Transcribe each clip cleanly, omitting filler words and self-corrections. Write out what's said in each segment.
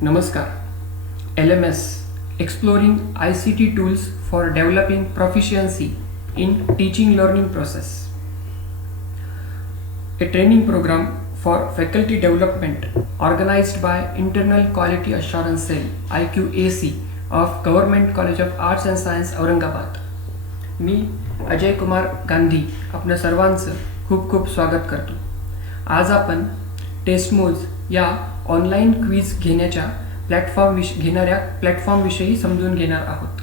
Namaskar. LMS Exploring ICT Tools for Developing Proficiency in Teaching Learning Process. A training program for faculty development organized by Internal Quality Assurance Cell IQAC of Government College of Arts and Science Aurangabad. मी अजय कुमार गांधी आपल्या सर्वांचं खूप खूप स्वागत करतो. आज आपण टेस्टमोज या online quiz घेणाऱ्या प्लॅटफॉर्मविषयी समजून घेणार आहोत.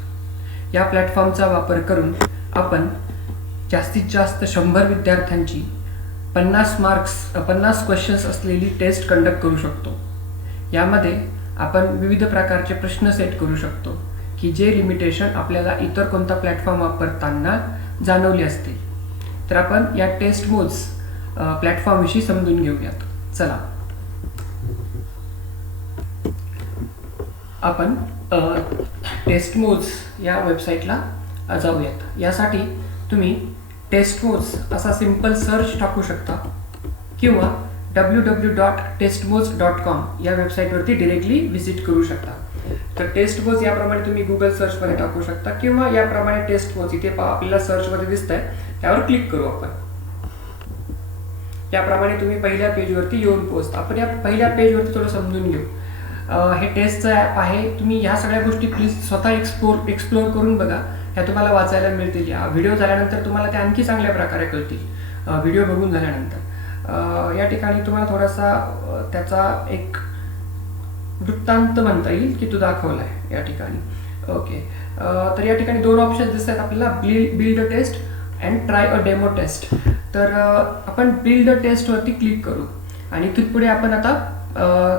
या प्लॅटफॉर्मचा वापर करून आपण जास्तीत जास्त 100 विद्यार्थ्यांची 50 क्वेश्चन्स असलेली टेस्ट कंडक्ट करू शकतो. यामध्ये आपण विविध प्रकारचे प्रश्न सेट करू शकतो की जे लिमिटेशन आपल्याला इतर कोणता प्लॅटफॉर्म वापरताना जाणवली असते. तर आपण या टेस्टमोज प्लॅटफॉर्मविषयी समजून घेऊयात. चला आपण टेस्टमोज या वेबसाईटला जाऊयात. यासाठी तुम्ही टेस्टमोज असा सिंपल सर्च टाकू शकता किंवा www.testmoz.com या वेबसाईटवरती डिरेक्टली व्हिजिट करू शकता. तर टेस्टमोज याप्रमाणे तुम्ही गुगल सर्चमध्ये टाकू शकता किंवा याप्रमाणे टेस्टमोज इथे आपल्याला सर्चमध्ये दिसत आहे त्यावर क्लिक करू आपण. याप्रमाणे तुम्ही पहिल्या पेजवरती येऊन पोहोचता. आपण या पहिल्या पेजवरती थोडं समजून घेऊ. हे टेस्टचं ॲप आहे. तुम्ही ह्या सगळ्या गोष्टी प्लीज स्वतः एक्सप्लोर करून बघा. ह्या तुम्हाला वाचायला मिळतील. या व्हिडिओ झाल्यानंतर तुम्हाला त्या आणखी चांगल्या प्रकारे कळतील. व्हिडिओ बघून झाल्यानंतर या ठिकाणी तुम्हाला थोडासा त्याचा एक वृत्तांत म्हणता येईल की तो दाखवला आहे या ठिकाणी. ओके, तर या ठिकाणी 2 ऑप्शन दिसत आहेत आपल्याला, build a test and try a demo test. तर आपण बिल्ड अ टेस्टवरती क्लिक करू आणि तिथपुढे पुढे आपण आता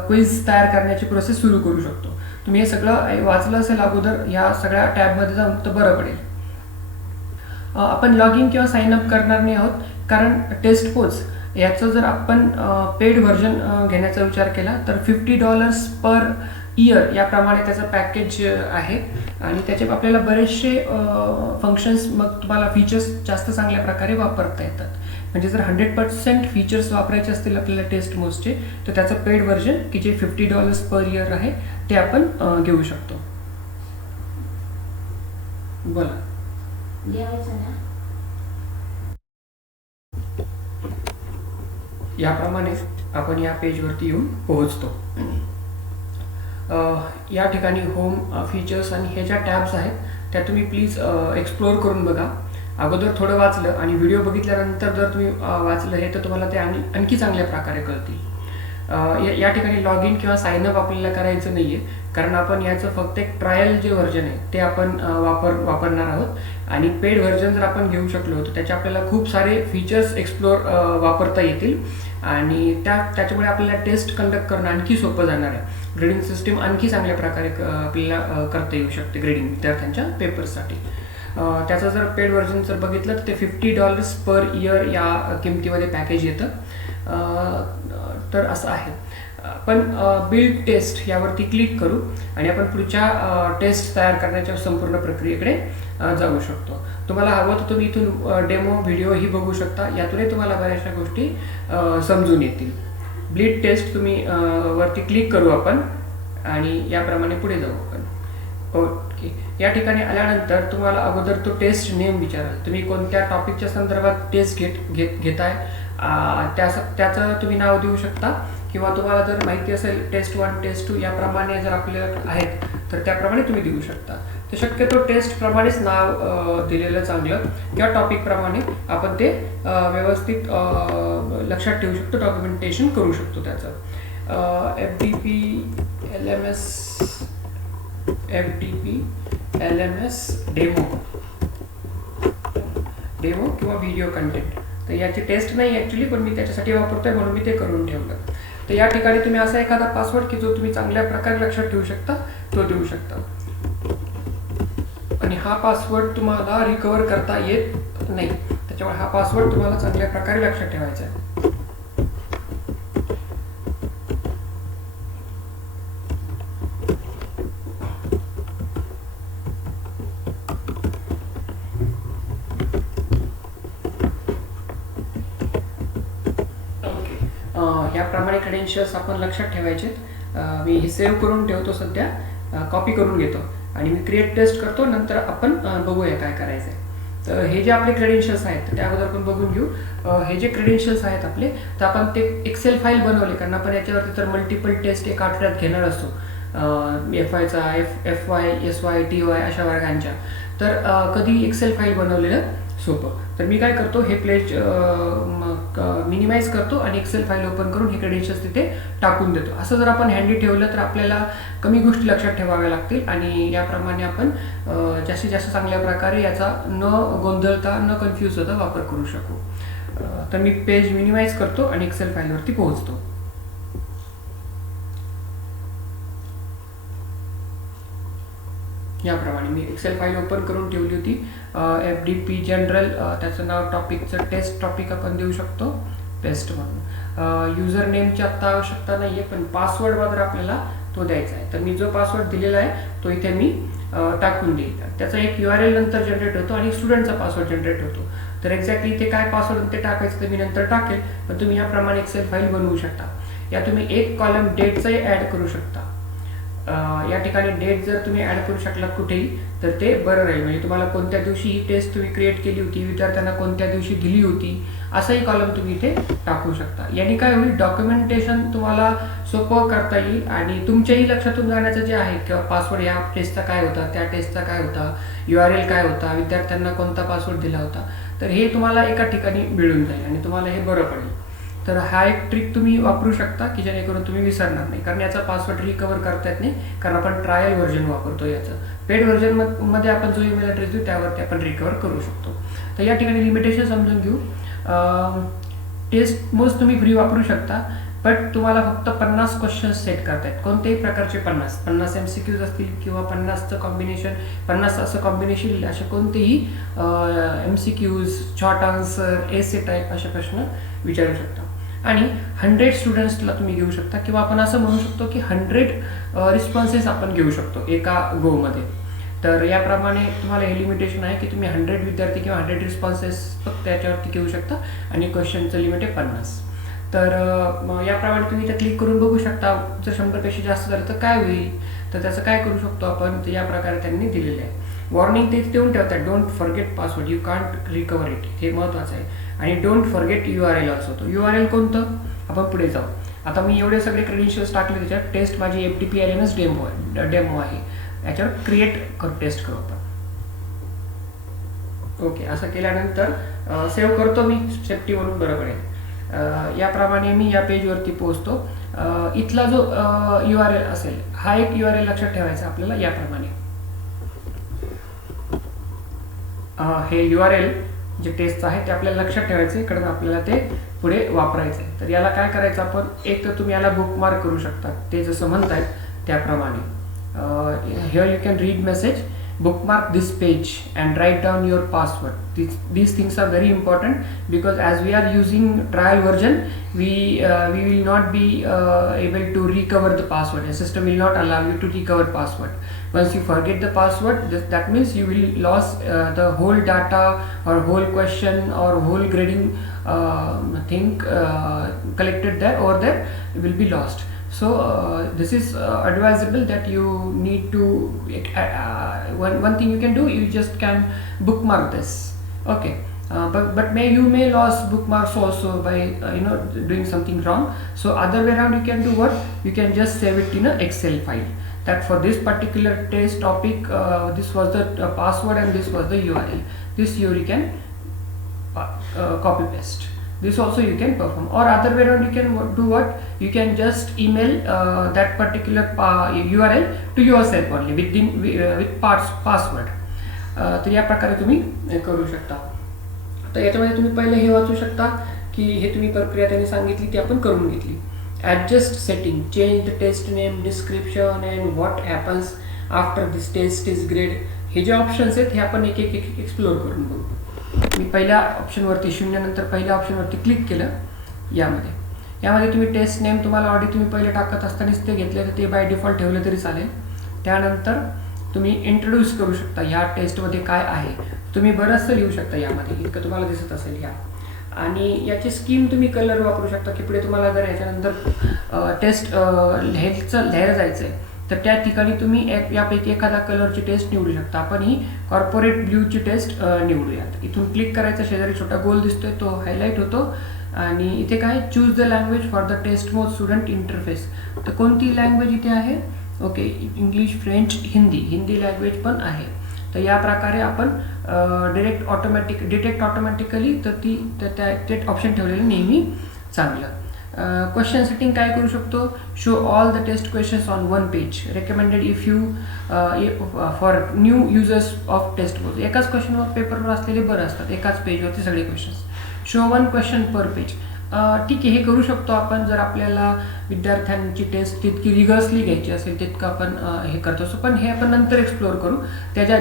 क्विज तयार करण्याची प्रोसेस सुरू करू शकतो. तुम्ही हे सगळं वाचलं असेल अगोदर, ह्या सगळ्या टॅबमध्ये जाऊन तर बरं पडेल. आपण लॉग इन किंवा साइन अप करणार नाही आहोत कारण टेस्टमोज याचं जर आपण पेड व्हर्जन घेण्याचा विचार केला तर $50 पर इयर याप्रमाणे त्याचं पॅकेज आहे आणि त्याचे आपल्याला बरेचसे फंक्शन्स मग तुम्हाला फीचर्स जास्त चांगल्या प्रकारे वापरता येतात. म्हणजे जर 100% फीचर्स वापरायचे असतील आपल्याला टेस्टमोजचे तर त्याचं पेड व्हर्जन की जे $50 पर इयर आहे ते आपण घेऊ शकतो. बोला. याप्रमाणे आपण या पेजवरती येऊन पोहोचतो. या ठिकाणी होम, फीचर्स आणि हे ज्या टॅब्स आहेत त्या तुम्ही प्लीज एक्सप्लोर करून बघा. अगोदर थोडं वाचलं आणि व्हिडिओ बघितल्यानंतर जर तुम्ही वाचलं हे तर तुम्हाला ते आणखी चांगल्या प्रकारे कळतील. या ठिकाणी लॉग इन किंवा साइन अप आपल्याला करायचं नाही आहे कारण आपण याचं फक्त एक ट्रायल जे व्हर्जन आहे ते आपण वापरणार आहोत आणि पेड व्हर्जन जर आपण घेऊ शकलो तर त्याचे आपल्याला खूप सारे फीचर्स एक्सप्लोर वापरता येतील आणि त्याच्यामुळे आपल्याला टेस्ट कंडक्ट करणं आणखी सोपं जाणार आहे. ग्रेडिंग सिस्टीम आणखी चांगल्या प्रकारे आपल्याला करता येऊ शकते ग्रेडिंग विद्यार्थ्यांच्या पेपर्ससाठी. त्याचं जर पेड व्हर्जन जर बघितलं तर ते $50 पर इयर या किमतीमध्ये पॅकेज येतं. तर असं आहे. आपण बिल्ड टेस्ट यावरती क्लिक करू आणि आपण पुढच्या टेस्ट तयार करण्याच्या संपूर्ण प्रक्रियेकडे जाऊ शकतो. तुम्हाला हवं तर तुम्ही इथून डेमो व्हिडिओही बघू शकता. यातूनही तुम्हाला बऱ्याचशा गोष्टी समजून येतील. बिल्ड टेस्ट तुम्ही वरती क्लिक करू आपण आणि याप्रमाणे पुढे जाऊ आपण. ओके, या ठिकाणी आल्यानंतर तुम्हाला अगोदर तो टेस्ट नेम विचाराल. तुम्ही कोणत्या टॉपिकच्या संदर्भात टेस्ट घेताय त्याचं तुम्ही नाव देऊ शकता किंवा तुम्हाला जर माहिती असेल टेस्ट 1, टेस्ट 2 याप्रमाणे जर आपल्याला आहेत तर त्याप्रमाणे तुम्ही देऊ शकता. तर शक्यतो टेस्टप्रमाणेच नाव दिलेलं चांगलं किंवा टॉपिकप्रमाणे आपण ते व्यवस्थित लक्षात ठेवू शकतो, डॉक्युमेंटेशन करू शकतो त्याचं. FDP LMS डेमो किंवा व्हिडिओ कंटेंट. तर याची टेस्ट नाही ॲक्च्युली पण मी त्याच्यासाठी वापरतोय म्हणून मी ते करून ठेवलं. तर या ठिकाणी तुम्ही असा एखादा पासवर्ड की जो तुम्ही चांगल्या प्रकारे लक्षात ठेवू शकता तो देऊ शकता आणि हा पासवर्ड तुम्हाला रिकवर करता येत नाही त्याच्यामुळे हा पासवर्ड तुम्हाला चांगल्या प्रकारे लक्षात ठेवायचा आहे. याप्रमाणे क्रेडेन्शियल्स आपण लक्षात ठेवायचे मी हे सेव्ह करून ठेवतो, सध्या कॉपी करून घेतो आणि मी क्रिएट टेस्ट करतो. नंतर आपण बघूया काय करायचं आहे. तर हे जे आपले क्रेडेन्शियल्स आहेत त्या अगोदर आपण बघून घेऊ. हे जे क्रेडेन्शियल्स आहेत आपले, तर आपण ते एक्सेल फाईल बनवले, कारण आपण याच्यावरती तर मल्टिपल टेस्ट एक आठवड्यात घेणार असतो, FYचा, FY, SY, TY अशा वर्गांच्या. तर कधी एक्सेल फाईल बनवलेलं सोपं. तर मी काय करतो, हे पेज मिनिमाइज करतो आणि एक्सेल फाईल ओपन करून हे क्रेडेन्शियल्स तिथे टाकून देतो. असं जर आपण हँडी ठेवलं तर आपल्याला कमी गोष्टी लक्षात ठेवाव्या लागतील आणि याप्रमाणे आपण जास्तीत जास्त चांगल्या प्रकारे याचा न गोंधळता, न कन्फ्यूज होता वापर करू शकू. तर मी पेज मिनिमाइज करतो आणि एक्सेल फाईलवरती पोहोचतो. याप्रमाणे मी एक्सेल फाईल ओपन करून ठेवली होती. FDP जनरल, त्याचं नाव टॉपिकचं टेस्ट टॉपिक आपण देऊ शकतो टेस्ट म्हणून. युजर नेमची आत्ता आवश्यकता नाही आहे, पण पासवर्ड मात्र आपल्याला तो द्यायचा आहे. तर मी जो पासवर्ड दिलेला आहे तो इथे मी टाकून देईल. त्याचा एक URL नंतर जनरेट होतो आणि स्टुडंटचा पासवर्ड जनरेट होतो. तर एक्झॅक्टली इथे काय पासवर्ड ते टाकायचं ते मी नंतर टाकेल, पण तुम्ही याप्रमाणे एक्सेल फाईल बनवू शकता. या तुम्ही एक कॉलम डेटचाही ॲड करू शकता. या ठिकाणी डेट जर तुम्ही ॲड करू शकलात कुठेही तर ते बरं राहील. म्हणजे तुम्हाला कोणत्या दिवशी ही टेस्ट तुम्ही क्रिएट केली होती, विद्यार्थ्यांना कोणत्या दिवशी दिली होती, असाही कॉलम तुम्ही इथे टाकू शकता. याने काय होईल, डॉक्युमेंटेशन तुम्हाला सोपं करता येईल आणि तुमच्याही लक्षातून जाण्याचं जे आहे किंवा पासवर्ड या टेस्टचा काय होता, त्या टेस्टचा काय होता, URL काय होता, विद्यार्थ्यांना कोणता पासवर्ड दिला होता, तर हे तुम्हाला एका ठिकाणी मिळून जाईल आणि तुम्हाला हे बरं पडेल. तर हा एक ट्रिक तुम्ही वापरू शकता की जेणेकरून तुम्ही विसरणार नाही, कारण याचा पासवर्ड रिकवर करता येत नाही, कारण आपण ट्रायल व्हर्जन वापरतो. याचं पेड व्हर्जन मध्ये आपण जो ईमेल ॲड्रेस देऊ त्यावरती आपण रिकवर करू शकतो. तर या ठिकाणी लिमिटेशन समजून घेऊ. टेस्ट मोस्ट तुम्ही फ्री वापरू शकता, बट तुम्हाला फक्त 50 क्वेश्चन्स सेट करता आहेत. कोणत्याही प्रकारचे 50 MCQs असतील किंवा 50चं कॉम्बिनेशन, 50 असं कॉम्बिनेशन, असे कोणतेही MCQs, शॉर्ट आन्सर, एसे टाईप असे प्रश्न विचारू शकता. आणि 100 स्टुडंट्सला तुम्ही घेऊ शकता किंवा आपण असं म्हणू शकतो की 100 रिस्पॉन्सेस आपण घेऊ शकतो एका गोमध्ये. तर याप्रमाणे तुम्हाला हे लिमिटेशन आहे की तुम्ही 100 विद्यार्थी किंवा 100 रिस्पॉन्सेस फक्त याच्यावरती घेऊ शकता आणि क्वेश्चनचं लिमिट आहे 50. तर याप्रमाणे तुम्ही इथे क्लिक करून बघू शकता. जर 100पेक्षा जास्त झालं तर काय होईल, तर त्याचं काय करू शकतो आपण, तर या प्रकारे त्यांनी दिलेलं आहे. वॉर्निंग ते देऊन ठेवतात, don't forget password, you can't recover it, हे महत्त्वाचं आहे. आणि डोंट फॉरगेट URL ऑल्सो. तो URL कोणतं, आपण पुढे जाऊ. आता मी एवढे सगळे क्रेडेन्शियल्स टाकले त्याच्यात. टेस्ट माझी FTP LMS डेमो आहे, याच्यावर क्रिएट टेस्ट करू आपण. ओके, असं केल्यानंतर सेव्ह करतो मी, सेफ्टी म्हणून बरं पडेल. याप्रमाणे मी या पेजवरती पोहोचतो. इथला जो URL असेल, हा एक URL लक्षात ठेवायचा आपल्याला. याप्रमाणे हे URL जे टेस्टचं आहे ते आपल्याला लक्षात ठेवायचं आहे, कारण आपल्याला ते पुढे वापरायचं आहे. तर याला काय करायचं आपण, एक तर तुम्ही याला बुकमार्क करू शकता, ते जसं म्हणतायत त्याप्रमाणे. Here you can read message, bookmark this page and write down your password. These things are very important because as we are using trial version, we will not be able to recover the password. The system will not allow you to recover password. Once you forget the password, that means you will lose the whole data or whole question or whole grading thing collected there over there will be lost. So this is advisable that you need to one thing you can do, you just can bookmark this. Okay, but you may lose bookmarks also by doing something wrong. So other way around, you can do what, you can just save it in a Excel file, that for this particular test topic this was the password and this was the URL. This you can copy paste. This also you can perform, or other way around, you can do what, you can just email that particular URL to yourself only with password. तर या प्रकारे तुम्ही करू शकता. तर याच्यामध्ये तुम्ही पहिले हे वाचू शकता की हे तुम्ही प्रक्रिया त्यांनी सांगितली ती आपण करून घेतली. Adjust setting, change the test name, description and what happens after this test is grade. हे जे ऑप्शन्स आहेत हे आपण एक एक्सप्लोर करून बघू. मी पहिल्या ऑप्शनवरती, 0 नंतर पहिल्या ऑप्शनवरती क्लिक केलं. यामध्ये तुम्ही टेस्ट नेम तुम्हाला ऑडी तुम्ही पहिले टाकत असतानाच ते घेतले तर ते बाय डिफॉल्ट ठेवलं तरी चालेल. त्यानंतर तुम्ही इंट्रोड्यूस करू शकता ह्या टेस्टमध्ये काय आहे. तुम्ही बरंचसं लिहू शकता यामध्ये, इतकं तुम्हाला दिसत असेल. आणि याची स्कीम तुम्ही कलर वापरू शकता की पुढे तुम्हाला जर याच्यानंतर टेस्ट लिहायला जायचं आहे तर त्या ठिकाणी तुम्ही यापैकी एखादा कलरची टेस्ट निवडू शकता. आपण ही कॉर्पोरेट ब्ल्यूची टेस्ट निवडूयात. इथून क्लिक करायचं, शेजारी छोटा गोल दिसतोय तो हायलाईट होतो आणि इथे काय choose the language for the test mode student interface. तर कोणती लँग्वेज इथे आहे? Okay, English, French, Hindi language पण आहे. तर या प्रकारे आपण डिटेक्ट ऑटोमॅटिकली तर ते ऑप्शन ठेवलेलं नेहमी चांगलं. क्वेश्चन सेटिंग काय करू शकतो? Show all the test questions on one page, recommended if you for new users of test book. एकाच क्वेश्चनवर पेपरवर असलेले बरं असतात, एकाच पेजवरती सगळे questions. Show one question per page, ठीक आहे, हे करू शकतो आपण जर आपल्याला विद्यार्थ्यांची टेस्ट तितकी रिगर्सली घ्यायची असेल तितकं आपण हे करत असतो. पण हे आपण नंतर एक्सप्लोअर करू.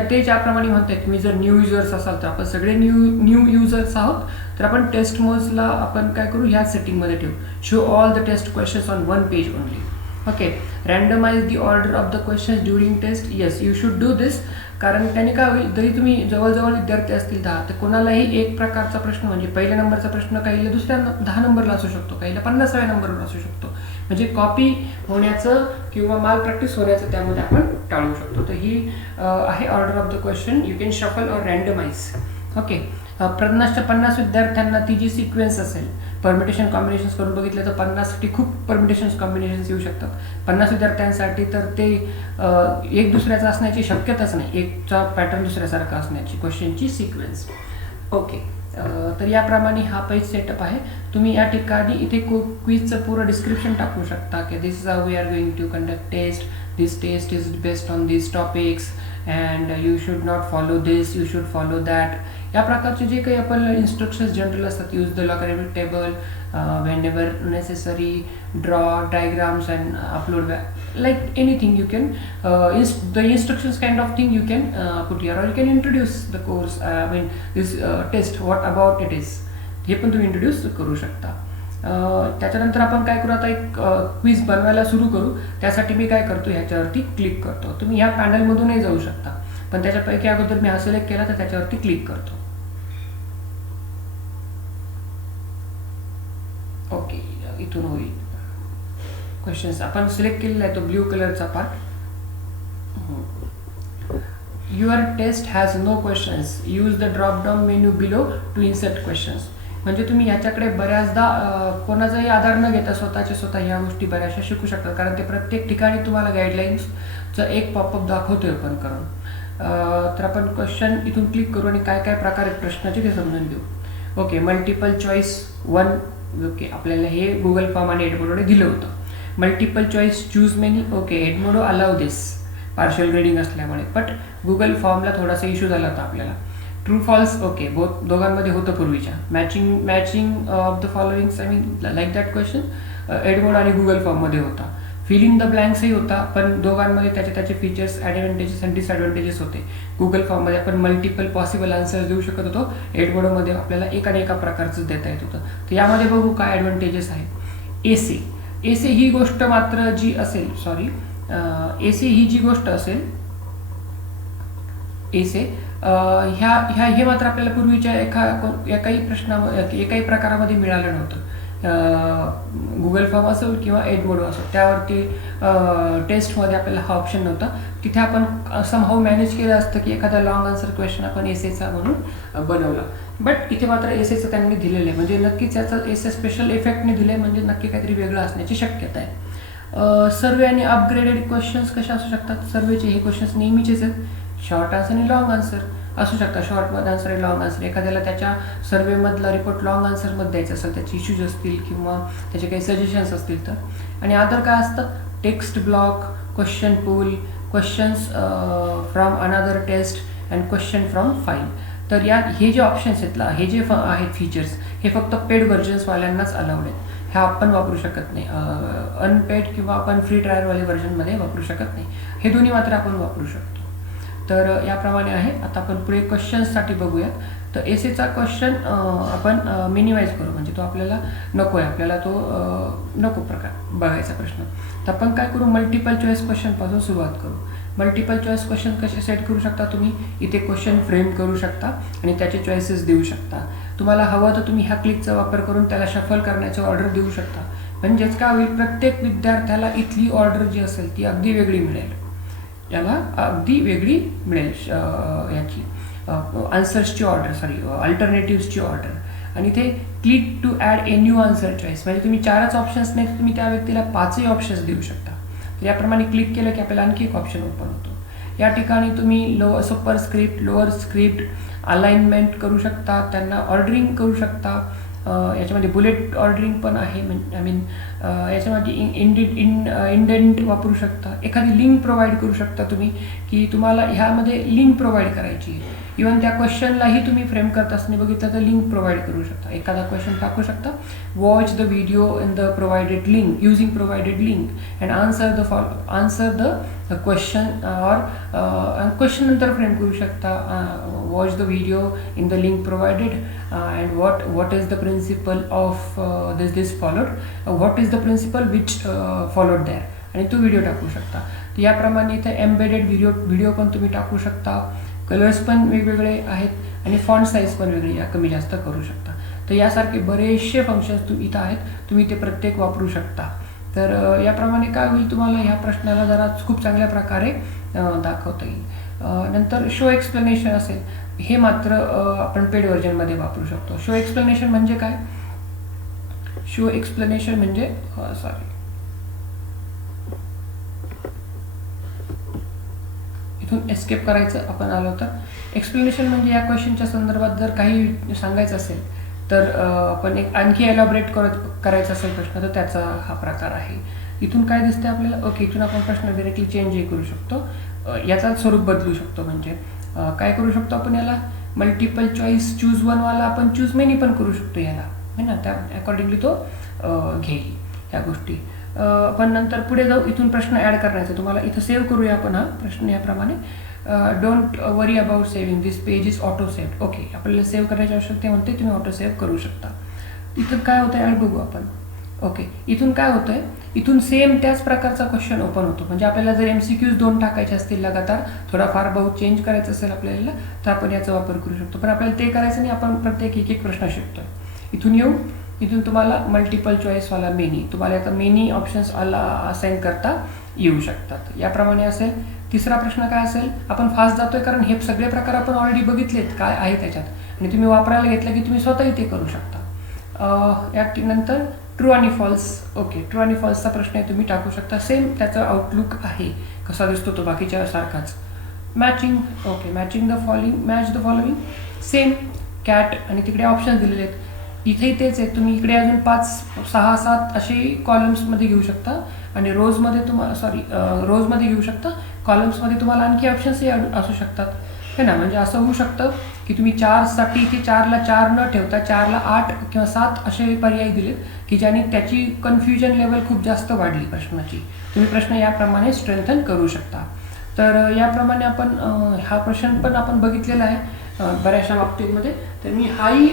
ते ज्याप्रमाणे म्हणतात तुम्ही जर न्यू युजर्स असाल तर आपण सगळे न्यू युजर्स आहोत तर आपण टेस्ट मोड्सला आपण काय करू, ह्या सेटिंगमध्ये ठेवू. Show all the test questions on one page only. Okay, randomize the order of the questions during test. Yes, you should do this. कारण त्याने काय होईल, जरी तुम्ही जवळजवळ विद्यार्थी असतील 10 तर कोणालाही एक प्रकारचा प्रश्न म्हणजे पहिल्या नंबरचा प्रश्न काहीला दुसऱ्या 10 नंबरला असू शकतो, काहीला 50व्या नंबरवर असू शकतो. म्हणजे कॉपी होण्याचं किंवा माल प्रॅक्टिस होण्याचं त्यामध्ये आपण टाळू शकतो. तर ही आहे order of the question. You can shuffle or randomize. Okay, 50 विद्यार्थ्यांना ती जी सिक्वेन्स असेल, परमिटेशन कॉम्बिनेशन्स करून बघितलं तर 50साठी खूप परमिटेशन्स कॉम्बिनेशन्स येऊ शकतात. 50 विद्यार्थ्यांसाठी तर ते एक दुसऱ्याचा असण्याची शक्यताच नाही, एकचा पॅटर्न दुसऱ्यासारखा असण्याची क्वेश्चनची सिक्वेन्स. ओके, तर याप्रमाणे हा पेज सेटअप आहे. तुम्ही या ठिकाणी इथे क्विजचं पूर्ण डिस्क्रिप्शन टाकू शकता की this is how we are going to conduct test, this test is based on this topics and you should not follow this, you should follow that. या प्रकारचे जे काही आपण इन्स्ट्रक्शन्स जनरल असतात, use the logarithmic table whenever necessary, draw diagrams and upload like anything you can the instructions kind of thing you can put here, or you can introduce the course, I mean this test, what about it is, हे पण तुम्ही introduce करू शकता. त्याच्यानंतर आपण काय करू, आता एक क्विज बनवायला सुरू करू. त्यासाठी मी काय करतो, ह्याच्यावरती क्लिक करतो. तुम्ही ह्या पॅनलमधूनही जाऊ शकता, पण त्याच्यापैकी अगोदर मी हा सिलेक्ट केला तर त्याच्यावरती क्लिक करतो. ओके, इथून होईल क्वेश्चन्स आपण सिलेक्ट केलेला आहे तो ब्ल्यू कलरचा part. Your test has no questions, use the drop down menu below to insert questions. म्हणजे तुम्ही ह्याच्याकडे बऱ्याचदा कोणाचाही आधार न घेता स्वतः ह्या गोष्टी बऱ्याचशा शिकू शकतात, कारण ते प्रत्येक ठिकाणी तुम्हाला गाईडलाईन्सचं एक पॉपअप दाखवतोय ओपन करून. तर आपण क्वेश्चन इथून क्लिक करू आणि काय काय प्रकार आहेत प्रश्नाचे ते समजून घेऊ. Okay, multiple choice 1. ओके, आपल्याला हे गुगल फॉर्म आणि एडमोडोने दिलं होतं. Multiple choice choose many. Okay, Edmodo allow this partial grading असल्यामुळे, बट गुगल फॉर्मला थोडासा इश्यू झाला होता आपल्याला. True false. ओके, दोघांमध्ये होतं पूर्वीच्या. Matching of the followings, I mean like that question Edmodo आणि गुगल फॉर्ममध्ये होता. फिल इन द ब्लँक्सही होता, पण दोघांमध्ये त्याचे फीचर्स, ॲडव्हान्टेजेस आणि डिसॲडव्हान्टेजेस होते. गुगल फॉर्ममध्ये आपण मल्टिपल पॉसिबल आन्सर्स देऊ शकत होतो, एडमोडोमध्ये आपल्याला एका प्रकारचं देता येत होतं. तर यामध्ये बघू काय ॲडव्हान्टेजेस आहेत. एसे ही गोष्ट मात्र जी असेल, एसे ही जी गोष्ट असेल, एसे हे मात्र आपल्याला पूर्वीच्या एकाही प्रकारामध्ये मिळालं नव्हतं. गुगल फॉर्म असो किंवा एडमोडो असो, त्यावरती टेस्टमध्ये आपल्याला हा ऑप्शन नव्हता. तिथे आपण समहाऊ मॅनेज केलं असतं की एखादा लॉंग आन्सर क्वेश्चन आपण एसेचा म्हणून बनवला, बट इथे मात्र एसेचं त्यांनी दिलेलं आहे. म्हणजे नक्कीच याचा एसे स्पेशल इफेक्टने दिलं आहे, म्हणजे नक्की काहीतरी वेगळं असण्याची शक्यता आहे. सर्वे आणि अपग्रेडेड क्वेश्चन्स कसे असू शकतात? सर्वेचे हे क्वेश्चन्स नेहमीचेच आहेत, शॉर्ट आन्सर आणि लॉंग आन्सर असू शकतात. शॉर्ट आन्सर आणि लॉंग आन्सर, एखाद्याला त्याच्या सर्वेमधला रिपोर्ट लॉंग आन्सरमध्ये द्यायचा असेल, त्याचे इश्यूज असतील किंवा त्याचे काही सजेशन्स असतील तर. आणि अदर काय असतं, text block, question pool, questions from another test and question from file. तर हे जे ऑप्शन्स आहेत, हे जे आहेत फीचर्स, हे फक्त पेड व्हर्जन्सवाल्यांनाच अलाउड आहेत. ह्या आपण वापरू शकत नाही. अनपेड किंवा आपण फ्री ट्रायलवाले व्हर्जनमध्ये वापरू शकत नाही. हे दोन्ही मात्र आपण वापरू शकतो. तर याप्रमाणे आहे. आता आपण पुढे क्वेश्चन्ससाठी बघूयात. तर एसेचा क्वेश्चन आपण मिनिमाइज करू, म्हणजे तो आपल्याला नको आहे, आपल्याला तो नको प्रकार बघायचा प्रश्न. तर आपण काय करू, मल्टिपल चॉईस क्वेश्चनपासून सुरुवात करू. मल्टिपल चॉईस क्वेश्चन कसे सेट करू शकता तुम्ही, इथे क्वेश्चन फ्रेम करू शकता आणि त्याचे चॉईसेस देऊ शकता. तुम्हाला हवं तर तुम्ही ह्या क्लिकचा वापर करून त्याला शफल करण्याची ऑर्डर देऊ शकता. म्हणजेच काय होईल, प्रत्येक विद्यार्थ्याला इथली ऑर्डर जी असेल ती अगदी वेगळी मिळेल, याला अगदी वेगळी मिळेल याची आन्सर्सची ऑर्डर, अल्टरनेटिव्सची ऑर्डर. आणि ते click to add a new answer choice, म्हणजे तुम्ही 4च ऑप्शन्स नाही, तुम्ही त्या व्यक्तीला 5ही ऑप्शन्स देऊ शकता. तर याप्रमाणे क्लिक केलं की आपल्याला आणखी एक ऑप्शन ओपन होतो. या ठिकाणी तुम्ही super script, lower script, alignment करू शकता, त्यांना ऑर्डरिंग करू शकता. याच्यामध्ये बुलेट ऑर्डरिंग पण आहे, याच्यामध्ये इंडेंट वापरू शकता. एखादी लिंक प्रोव्हाइड करू शकता तुम्ही, की तुम्हाला ह्यामध्ये लिंक प्रोव्हाइड करायची आहे. इवन त्या क्वेश्चनलाही तुम्ही फ्रेम करत असताना बघितलं तर लिंक प्रोव्हाइड करू शकता. एखादा क्वेश्चन टाकू शकता, watch the video in the provided link using provided link and answer the question, और क्वेश्चन नंतर फ्रेम करू शकता, watch the video in the link provided and what is the principle of this followed, what is the principle which followed there, आणि तो video टाकू शकता. तर याप्रमाणे इथे एम्बेडेड व्हिडिओ पण तुम्ही टाकू शकता. कलर्स पण वेगवेगळे आहेत आणि फॉन्ट साईज पण वेगळी कमी जास्त करू शकता. तर यासारखे बरेचसे फंक्शन्स इथं आहेत, तुम्ही ते प्रत्येक वापरू शकता. तर याप्रमाणे काय होईल, तुम्हाला ह्या प्रश्नाला जरा खूप चांगल्या प्रकारे दाखवता येईल. नंतर शो एक्सप्लेनेशन असेल, हे मात्र आपण पेड व्हर्जनमध्ये वापरू शकतो. शो एक्सप्लेनेशन म्हणजे काय, शो एक्सप्लेनेशन म्हणजे इथून एस्केप करायचं आपण आलो तर. एक्सप्लेनेशन म्हणजे या क्वेश्चनच्या संदर्भात जर काही सांगायचं असेल तर आपण एक आणखी एलॅबोरेट करायचा असेल प्रश्न, तर त्याचा हा प्रकार आहे. इथून काय दिसते आपल्याला, ओके, इथून आपण प्रश्न डायरेक्टली चेंजही करू शकतो, याचा स्वरूप बदलू शकतो. म्हणजे काय करू शकतो आपण, याला मल्टिपल चॉईस चूज वनवाला आपण चूज मेनी पण करू शकतो याला, है ना, त्या अकॉर्डिंगली तो घेईल ह्या गोष्टी. पण नंतर पुढे जाऊ, इथून प्रश्न ॲड करायचा तुम्हाला. इथं सेव्ह करूया आपण हा प्रश्न याप्रमाणे. Don't worry about saving, this page is auto saved. Okay, आपल्याला सेव्ह करायची आवश्यकता म्हणते, तुम्ही ऑटो सेव्ह करू शकता. इथं काय होतं ॲड बघू आपण. ओके, इथून काय होतंय, इथून सेम त्याच प्रकारचा क्वेश्चन ओपन होतो. म्हणजे आपल्याला जर MCQs 2 टाकायचे असतील लगातार, थोडाफार बहुत चेंज करायचं असेल आपल्याला, तर आपण याचा वापर करू शकतो. पण आपल्याला ते करायचं नाही, आपण प्रत्येक एक प्रश्न शिकतोय. इथून येऊ, इथून तुम्हाला मल्टिपल चॉईसवाला मेनी, तुम्हाला आता मेनी ऑप्शन्स असाइन करता येऊ शकतात. याप्रमाणे असेल. तिसरा प्रश्न काय असेल, आपण फास्ट जातोय कारण हे सगळे प्रकार आपण ऑलरेडी बघितलेत काय आहे त्याच्यात, आणि तुम्ही वापरायला घेतलं की तुम्ही स्वतःही ते करू शकता. नंतर ट्रू आणि फॉल्स. ओके, ट्रू आणि फॉल्सचा प्रश्न आहे, तुम्ही टाकू शकता. सेम त्याचा आउटलुक आहे, कसा दिसतो तो बाकीच्या सारखाच. Matching. Okay, matching the following, match the following, same cat, आणि तिकडे ऑप्शन दिलेले आहेत. इथेही तेच आहे, तुम्ही इकडे अजून 5, 6, 7 असे कॉलम्समध्ये घेऊ शकता, आणि रोजमध्ये रोजमध्ये घेऊ शकता. कॉलम्समध्ये तुम्हाला आणखी ऑप्शन्सही असू शकतात, है ना. म्हणजे असं होऊ शकतं की तुम्ही 4साठी इथे 4ला 4 न ठेवता 4ला 8 किंवा 7 असे पर्याय दिलेत, की ज्याने त्याची कन्फ्युजन लेवल खूप जास्त वाढली प्रश्नाची. तुम्ही प्रश्न याप्रमाणे स्ट्रेंथन करू शकता. तर याप्रमाणे आपण हा प्रश्न पण आपण बघितलेला आहे बऱ्याचशा बाबतीमध्ये. तर मी हाही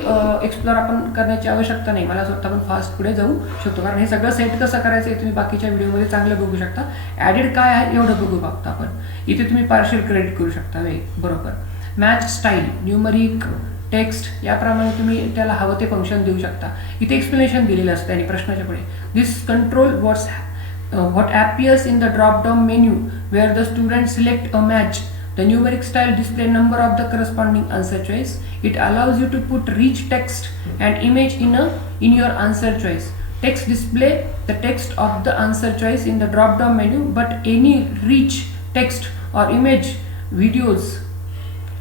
एक्सप्लोर आपण करण्याची आवश्यकता नाही, मला असं वाटतं आपण फास्ट पुढे जाऊ शकतो, कारण हे सगळं सेट कसं करायचं आहे तुम्ही बाकीच्या व्हिडिओमध्ये चांगलं बघू शकता. ॲडेड काय आहे एवढं बघू बघता आपण. इथे तुम्ही पार्शियल क्रेडिट करू शकता, बरोबर. मॅच स्टाईल, न्यूमरिक, टेक्स्ट, याप्रमाणे तुम्ही त्याला हवं ते फंक्शन देऊ शकता. इथे एक्सप्लेनेशन दिलेलं असतं आणि प्रश्नाच्या पुढे दिस control what appears in the drop down menu where the student select a match. The numeric style display number of the corresponding answer choice. It allows you to put rich text and image in your answer choice. Text display the text of the answer choice in the drop down menu, but any rich text or image videos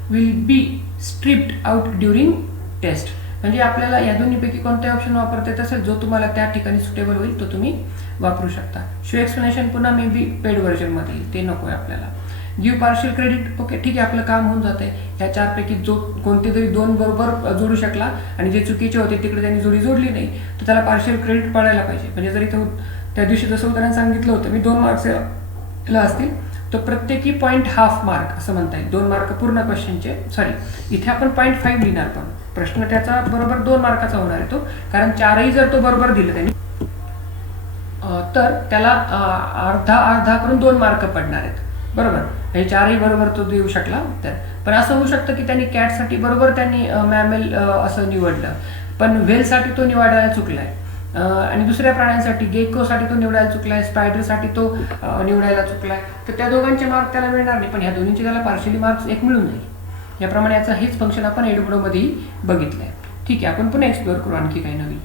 will be stripped out during test. म्हणजे आपल्याला या दोन्हीपैकी कोणत्या option वापरता येत असेल, जो तुम्हाला त्या ठिकाणी सुटेबल होईल तो तुम्ही वापरू शकता. शो एक्सप्लेनेशन पुन्हा मे बी पेड व्हर्जनमध्ये येईल, ते नको आहे आपल्याला. Give partial credit. ओके, ठीक आहे, आपलं काम होऊन जात आहे. या 4पैकी जो कोणते तरी 2 बरोबर जोडू शकला आणि जे चुकीचे होते तिकडे त्यांनी जोडी जोडली नाही, तर त्याला पार्शियल क्रेडिट पडायला पाहिजे. म्हणजे जरी तो त्या दिवशी जसं उदाहरण सांगितलं होतं मी 2 मार्क्सला असतील, तो प्रत्येकी 0.5 मार्क असं म्हणता येईल. 2 मार्क पूर्ण क्वेश्चनचे, सॉरी इथे आपण 0.5 लिहिणार, पण प्रश्न त्याचा बरोबर 2 मार्काचा होणार आहे तो, कारण 4ही जर तो बरोबर दिलं त्यांनी तर त्याला अर्धा करून 2 मार्क पडणार आहेत. बरोबर, हे चारही बरोबर तो देऊ शकला. तर पण असं होऊ शकतं की त्यांनी कॅटसाठी बरोबर त्यांनी मॅमेल असं निवडलं, पण व्हेलसाठी तो निवडायला चुकलाय. आणि दुसऱ्या प्राण्यांसाठी गेकोसाठी तो निवडायला चुकलाय, स्पायडरसाठी तो निवडायला चुकलाय. तर त्या दोघांचे मार्क त्याला मिळणार नाही, पण ह्या दोन्हींचे त्याला पार्शियली मार्क्स एक मिळून जाईल. याप्रमाणे याचं हेच फंक्शन आपण एडमोडोमध्येही बघितलं आहे. ठीक आहे, आपण पुन्हा एक्सप्लोअर करू आणखी काही नवीन.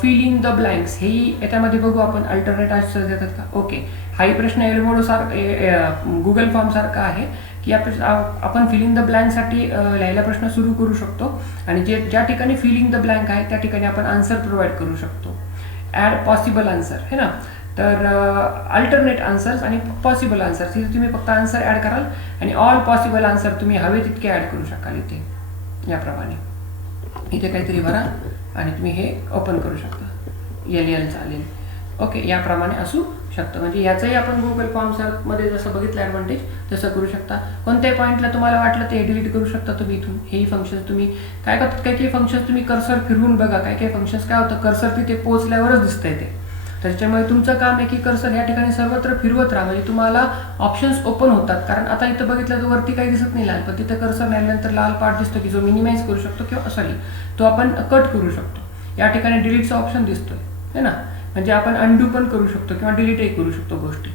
फिल इन द ब्लँक्स हेही याच्यामध्ये बघू आपण. अल्टरनेट आन्सर्स देतात का? ओके, हाही प्रश्न एडमोडो सारखा गुगल फॉर्म सारखा आहे की आपण फिल इन द ब्लँकसाठी लिहायला प्रश्न सुरू करू शकतो आणि ज्या ठिकाणी फिल इन द ब्लँक आहे त्या ठिकाणी आपण आन्सर प्रोव्हाइड करू शकतो. ॲड पॉसिबल आन्सर है ना. तर अल्टरनेट आन्सर्स आणि पॉसिबल आन्सर्स इथे तुम्ही फक्त आन्सर ॲड कराल आणि ऑल पॉसिबल आन्सर तुम्ही हवे तितके ॲड करू शकाल. इथे याप्रमाणे इथे काहीतरी भरा आणि तुम्ही हे ओपन करू शकता. एल चालेल. ओके, याप्रमाणे असू शकतं. म्हणजे याचंही आपण गुगल फॉर्म्समध्ये जसं बघितलं ॲडव्हान्टेज तसं करू शकता. कोणत्याही पॉईंटला तुम्हाला वाटलं ते डिलीट करू शकता तुम्ही इथून. हेही फंक्शन्स तुम्ही काय करतात, काही फंक्शन्स तुम्ही कर्सर फिरवून बघा. काही फंक्शन्स काय होतं, कर्सर तिथे पोहोचल्यावरच दिसतंय ते. त्याच्यामुळे तुमचं काम आहे की कर्सर या ठिकाणी सर्वत्र फिरवत राहा, म्हणजे तुम्हाला ऑप्शन्स ओपन होतात. कारण आता इथं बघितलं तर वरती काही दिसत नाही लाल, पण तिथं कर्सर नेल्यानंतर लाल पार्ट दिसतो की जो मिनिमाइज करू शकतो किंवा सॉरी तो आपण कट करू शकतो. या ठिकाणी डिलीटचा ऑप्शन दिसतोय है ना, म्हणजे आपण अनडू पण करू शकतो किंवा डिलीटही करू शकतो गोष्टी.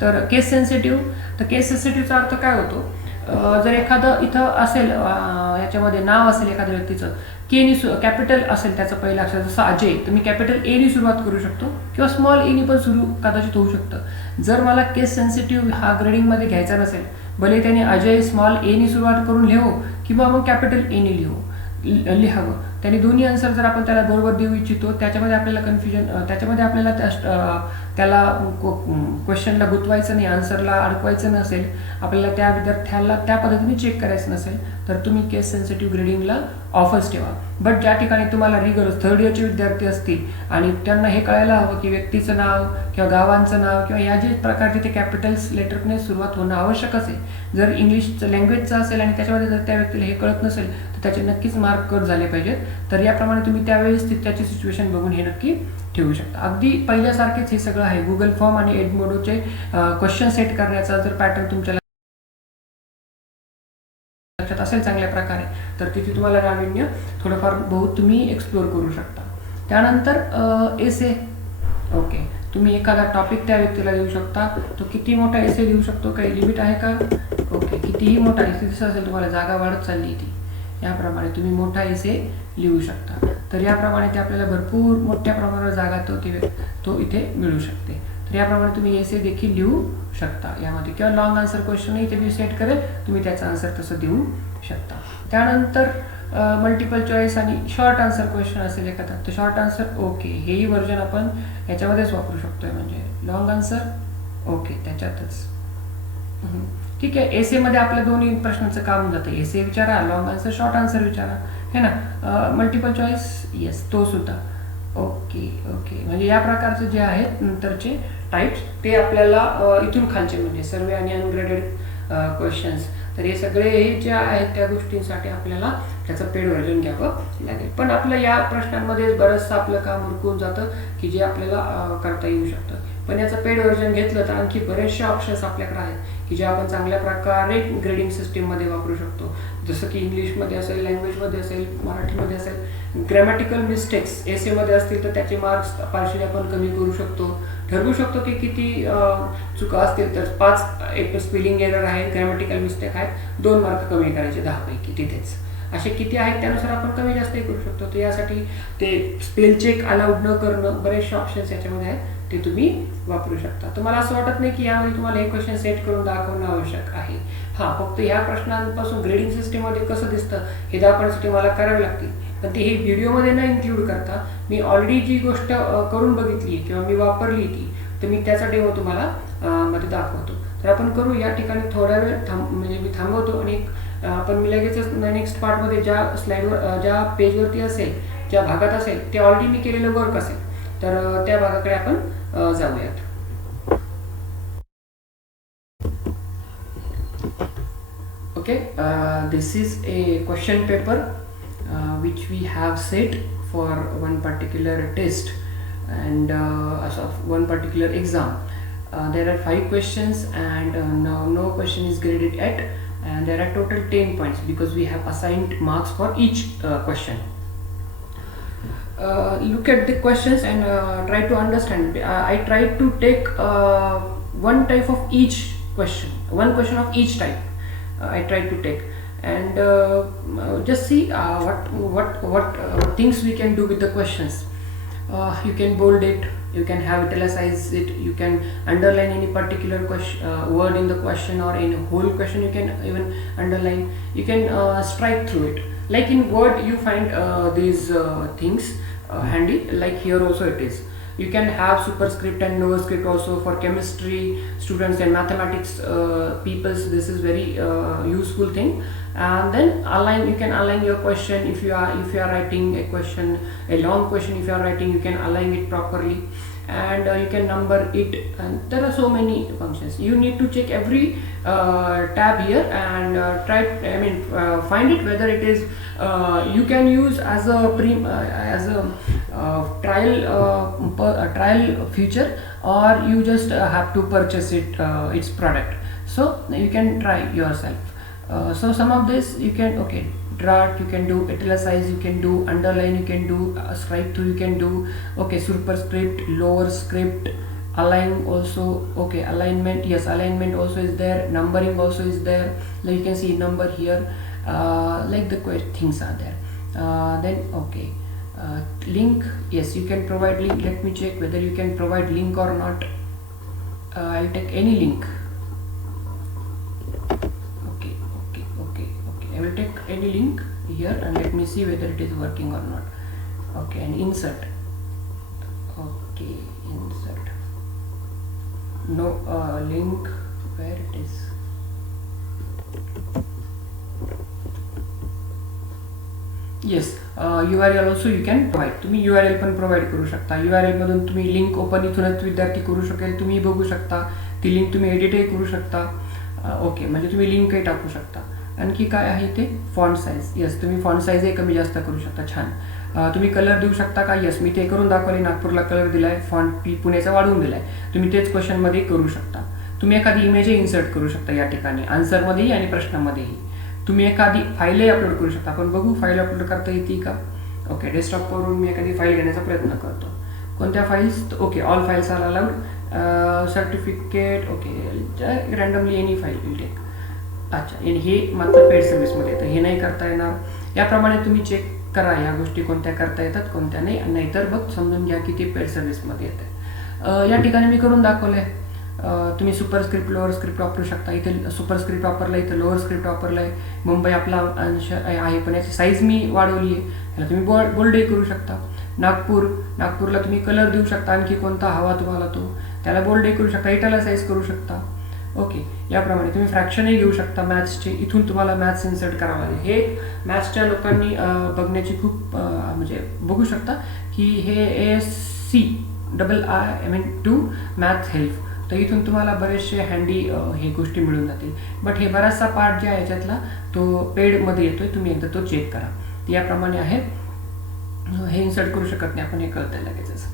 तर केस सेन्सिटिव्ह, तर केस सेन्सिटिव्हचा अर्थ काय होतो, जर एखादं इथं असेल याच्यामध्ये नाव असेल एखाद्या व्यक्तीचं, केनी कॅपिटल असेल त्याचं पहिलं अक्षर, जसं अजय, तर मी कॅपिटल एनी सुरुवात करू शकतो किंवा स्मॉल एनी पण सुरू कदाचित होऊ शकतं. जर मला केस सेन्सिटिव्ह हा ग्रेडिंगमध्ये घ्यायचा नसेल, भले त्याने अजय स्मॉल एनी सुरुवात करून लिहो किंवा मग कॅपिटल एनी लिहावं, त्यांनी दोन्ही आन्सर जर आपण त्याला बरोबर देऊ इच्छितो, त्याच्यामध्ये आपल्याला कन्फ्युजन, त्याच्यामध्ये आपल्याला त्याला क्वेश्चनला गुंतवायचं नाही, आन्सरला अडकवायचं नसेल, आपल्याला त्या विद्यार्थ्याला त्या पद्धतीने चेक करायचं नसेल, तर तुम्ही केस सेन्सिटिव्ह ग्रेडिंगला ऑफर्स ठेवा. बट ज्या ठिकाणी तुम्हाला रिगरस थर्ड इयरचे विद्यार्थी असतील आणि त्यांना हे कळायला हवं की व्यक्तीचं नाव किंवा गावांचं नाव किंवा या जे प्रकारचे ते कॅपिटल्स लेटरने सुरुवात होणं आवश्यक असेल, जर इंग्लिशचं लँग्वेजचं असेल आणि त्याच्यामध्ये जर त्या व्यक्तीला हे कळत नसेल तर त्याचे नक्कीच मार्क कट झाले पाहिजेत. तर याप्रमाणे तुम्ही त्यावेळेस त्याची सिच्युएशन बघून हे नक्की ठेवू शकता. अगदी पहिल्यासारखेच हे सगळं आहे. गुगल फॉर्म आणि एडमोडोचे क्वेश्चन सेट करण्याचा जर पॅटर्न तुमच्या लक्षात असेल चांगल्या प्रकारे, तर तिथे तुम्हाला नाविन्य थोडंफार बहुत तुम्ही एक्सप्लोअर करू शकता. त्यानंतर एसे. ओके, तुम्ही एखादा टॉपिक त्या व्यक्तीला देऊ शकता. तो किती मोठा एसे देऊ शकतो, काही लिमिट आहे का? ओके, कितीही मोठा एसे दिसत असेल, तुम्हाला जागा वाढत चालली ती, याप्रमाणे तुम्ही मोठा एसे लिहू शकता. तर याप्रमाणे ते आपल्याला भरपूर मोठ्या प्रमाणावर जागा तो इथे मिळू शकते. तर याप्रमाणे तुम्ही एसे देखील लिहू शकता यामध्ये, किंवा लॉंग आन्सर क्वेश्चनही ते मी सेट करेल, तुम्ही त्याचा आन्सर तसं देऊ शकता. त्यानंतर मल्टिपल चॉईस आणि शॉर्ट आन्सर क्वेश्चन असेल एखादा, तर शॉर्ट आन्सर ओके, हेही व्हर्जन आपण याच्यामध्येच वापरू शकतोय. म्हणजे लॉंग आन्सर ओके त्याच्यातच ठीक आहे. एसेमध्ये आपल्या दोन्ही प्रश्नांचं काम जातं. एसे विचारा, लॉंग आन्सर, शॉर्ट आन्सर विचारा, है ना. मल्टिपल चॉईस येस, तो सुद्धा ओके. म्हणजे या प्रकारचे जे आहेत नंतरचे टाईप्स ते आपल्याला इथून खालचे म्हणजे सर्वे आणि अनग्रेडेड क्वेश्चन्स, तर हे सगळे जे आहेत त्या गोष्टींसाठी आपल्याला त्याचं पेड व्हर्जन घ्यावं लागेल. पण आपलं या प्रश्नांमध्ये बरंचसं आपलं काम उरकून जातं की जे आपल्याला करता येऊ शकतं. पण याचं पेड व्हर्जन घेतलं तर आणखी बरेचसे ऑप्शन्स आपल्याकडे आहेत की जे आपण चांगल्या प्रकारे ग्रेडिंग सिस्टीममध्ये वापरू शकतो. जसं की इंग्लिशमध्ये असेल, लँग्वेजमध्ये असेल, मराठीमध्ये असेल. ग्रॅमॅटिकल मिस्टेक्स एसेमध्ये असतील तर त्याचे मार्क्स पार्शियली आपण कमी करू शकतो. ठरवू शकतो की किती चुका असतील तर 5 एक स्पेलिंग एरर आहे, ग्रॅमॅटिकल मिस्टेक आहेत, 2 मार्क कमी करायचे 10 पैकी तिथेच. असे किती आहेत त्यानुसार आपण कमी जास्तही करू शकतो. तर यासाठी ते स्पेल चेक अलाउड न करणं, बरेचसे ऑप्शन्स याच्यामध्ये आहेत, ते तुम्ही वापरू शकता. तुम्हाला असं वाटत नाही की यामध्ये तुम्हाला हे क्वेश्चन सेट करून दाखवणं आवश्यक आहे. फक्त ह्या प्रश्नांपासून ग्रेडिंग सिस्टीममध्ये कसं दिसतं हे दाखवण्यासाठी मला करावे लागतील. पण ते हे व्हिडिओमध्ये न इन्क्लूड करता मी ऑलरेडी जी गोष्ट करून बघितली किंवा मी वापरली ती, तर मी त्याचा डेमो तुम्हाला मध्ये दाखवतो. तर आपण करू. या ठिकाणी थोडा वेळ म्हणजे मी थांबवतो आणि पण मी लगेचच नेक्स्ट पार्टमध्ये ज्या स्लाईडवर, ज्या पेजवरती असेल, ज्या भागात असेल, ते ऑलरेडी मी केलेलं वर्क असेल, तर त्या भागाकडे आपण जाऊयात. Okay, this is a question paper which we have set for one particular test and one particular exam. There are 5 questions, and no question is graded yet, and there are total 10 points because we have assigned marks for each question. Look at the questions and try to understand. I tried to take one type of each question, one question of each type. I tried to take, and just see what things we can do with the questions. You can bold it, you can have italicize it, you can underline any particular word in the question, or in a whole question you can even underline. You can strike through it. Like in Word you find these things handy, like here also it is. You can have superscript and lower script also for chemistry students and mathematics peoples. This is very useful thing. And then you can align your question. If you are writing a question, a long question, if you are writing, you can align it properly, and you can number it, and there are so many functions. You need to check every tab here and find it whether it is you can use as a trial feature, or you just have to purchase its product. So you can try yourself. So some of this you can draft, you can do italicize, you can do underline, you can do strike through, you can do superscript, lower script, align also. Alignment, yes, alignment also is there, numbering also is there. Like you can see number here, like the things are there. Then link, yes, you can provide link. Let me check whether you can provide link or not. I'll take any link. I will take any link here and let me see whether it is working or not. And insert. Insert. No link, where it is. Yes, URL also you can provide. तुम्ही URL पण provide करू शकता. URL मधून तुम्ही link open इथूनच विद्यार्थी करू शकेल, तुम्ही बघू शकता. ती लिंक तुम्ही एडिटही करू शकता. म्हणजे तुम्ही लिंकही टाकू शकता. आणखी काय आहे ते फॉन्ट साईज. यस, तुम्ही फॉन्ट साईजही कमी जास्त करू शकता. छान. तुम्ही कलर देऊ शकता का? यस, मी ते करून दाखवले. नागपूरला कलर दिलाय, फॉन्ट पुण्याचा वाढवून दिलाय. तुम्ही तेच क्वेश्चनमध्ये करू शकता. तुम्ही एखादी इमेजही इन्सर्ट करू शकता या ठिकाणी, आन्सरमध्येही आणि प्रश्नामध्येही. तुम्ही एखादी फाईलही अपलोड करू शकता. आपण बघू फाईल अपलोड करता येते का. डेस्कटॉपवरून मी एखादी फाईल घेण्याचा प्रयत्न करतो. कोणत्या फाईल्स? All files are allowed. Certificate, randomly any file will take. अच्छा, आणि हे मात्र पेड सर्व्हिसमध्ये येतं, हे नाही करता येणार. याप्रमाणे तुम्ही चेक करा या गोष्टी कोणत्या करता येतात, कोणत्या नाही. नाहीतर बघ समजून घ्या की ते पेड सर्व्हिसमध्ये येते. या ठिकाणी मी करून दाखवले. तुम्ही सुपरस्क्रिप्ट, लोअर स्क्रिप्ट वापरू शकता. इथे सुपरस्क्रिप्ट वापरला, इथे लोअर स्क्रिप्ट वापरला आहे. मुंबई आपला अंश आहे, पण याची साईज मी वाढवली आहे. याला तुम्ही बोल्डही करू शकता. नागपूरला तुम्ही कलर देऊ शकता. आणखी कोणता हवा तुम्हाला तो, त्याला बोल्डही करू शकता, इटॅलिसाइज करू शकता. याप्रमाणे तुम्ही फ्रॅक्शनही घेऊ शकता मॅथ्सचे. इथून तुम्हाला मॅथ्स इन्सर्ट करावं लागेल. हे मॅथ्सच्या लोकांनी बघण्याची खूप म्हणजे बघू शकता की हे ASCII मॅथ हेल्प. तर इथून तुम्हाला बरेचसे हँडी हे गोष्टी मिळून जातील. बट हे बराचसा पार्ट जे आहे याच्यातला तो पेडमध्ये येतोय. तुम्ही एकदा तो चेक करा. याप्रमाणे आहे. हे इन्सर्ट करू शकत नाही आपण, हे कळतंय लगेचच.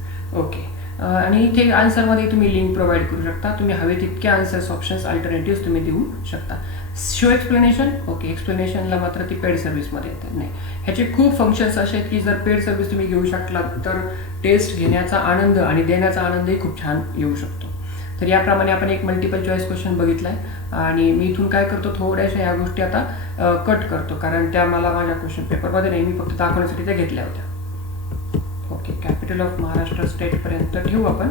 आणि इथे आन्सरमध्ये तुम्ही लिंक प्रोव्हाइड करू शकता. तुम्ही हवे तितके आन्सर्स, ऑप्शन्स, अल्टरनेटिव्ह तुम्ही देऊ शकता. शो एक्सप्लेनेशन, एक्सप्लेनेशनला मात्र ती पेड सर्व्हिसमध्ये येते. नाही, ह्याचे खूप फंक्शन्स असे आहेत की जर पेड सर्व्हिस तुम्ही घेऊ शकलात तर टेस्ट घेण्याचा आनंद आणि देण्याचा आनंदही खूप छान येऊ शकतो. तर याप्रमाणे आपण एक मल्टिपल चॉईस क्वेश्चन बघितलाय. आणि मी इथून काय करतो, थोड्याशा या गोष्टी आता कट करतो, कारण त्या मला माझ्या क्वेश्चन पेपरमध्ये नाही, मी फक्त दाखवण्यासाठी त्या घेतल्या होत्या. कॅपिटल ऑफ महाराष्ट्र स्टेटपर्यंत ठेवू आपण.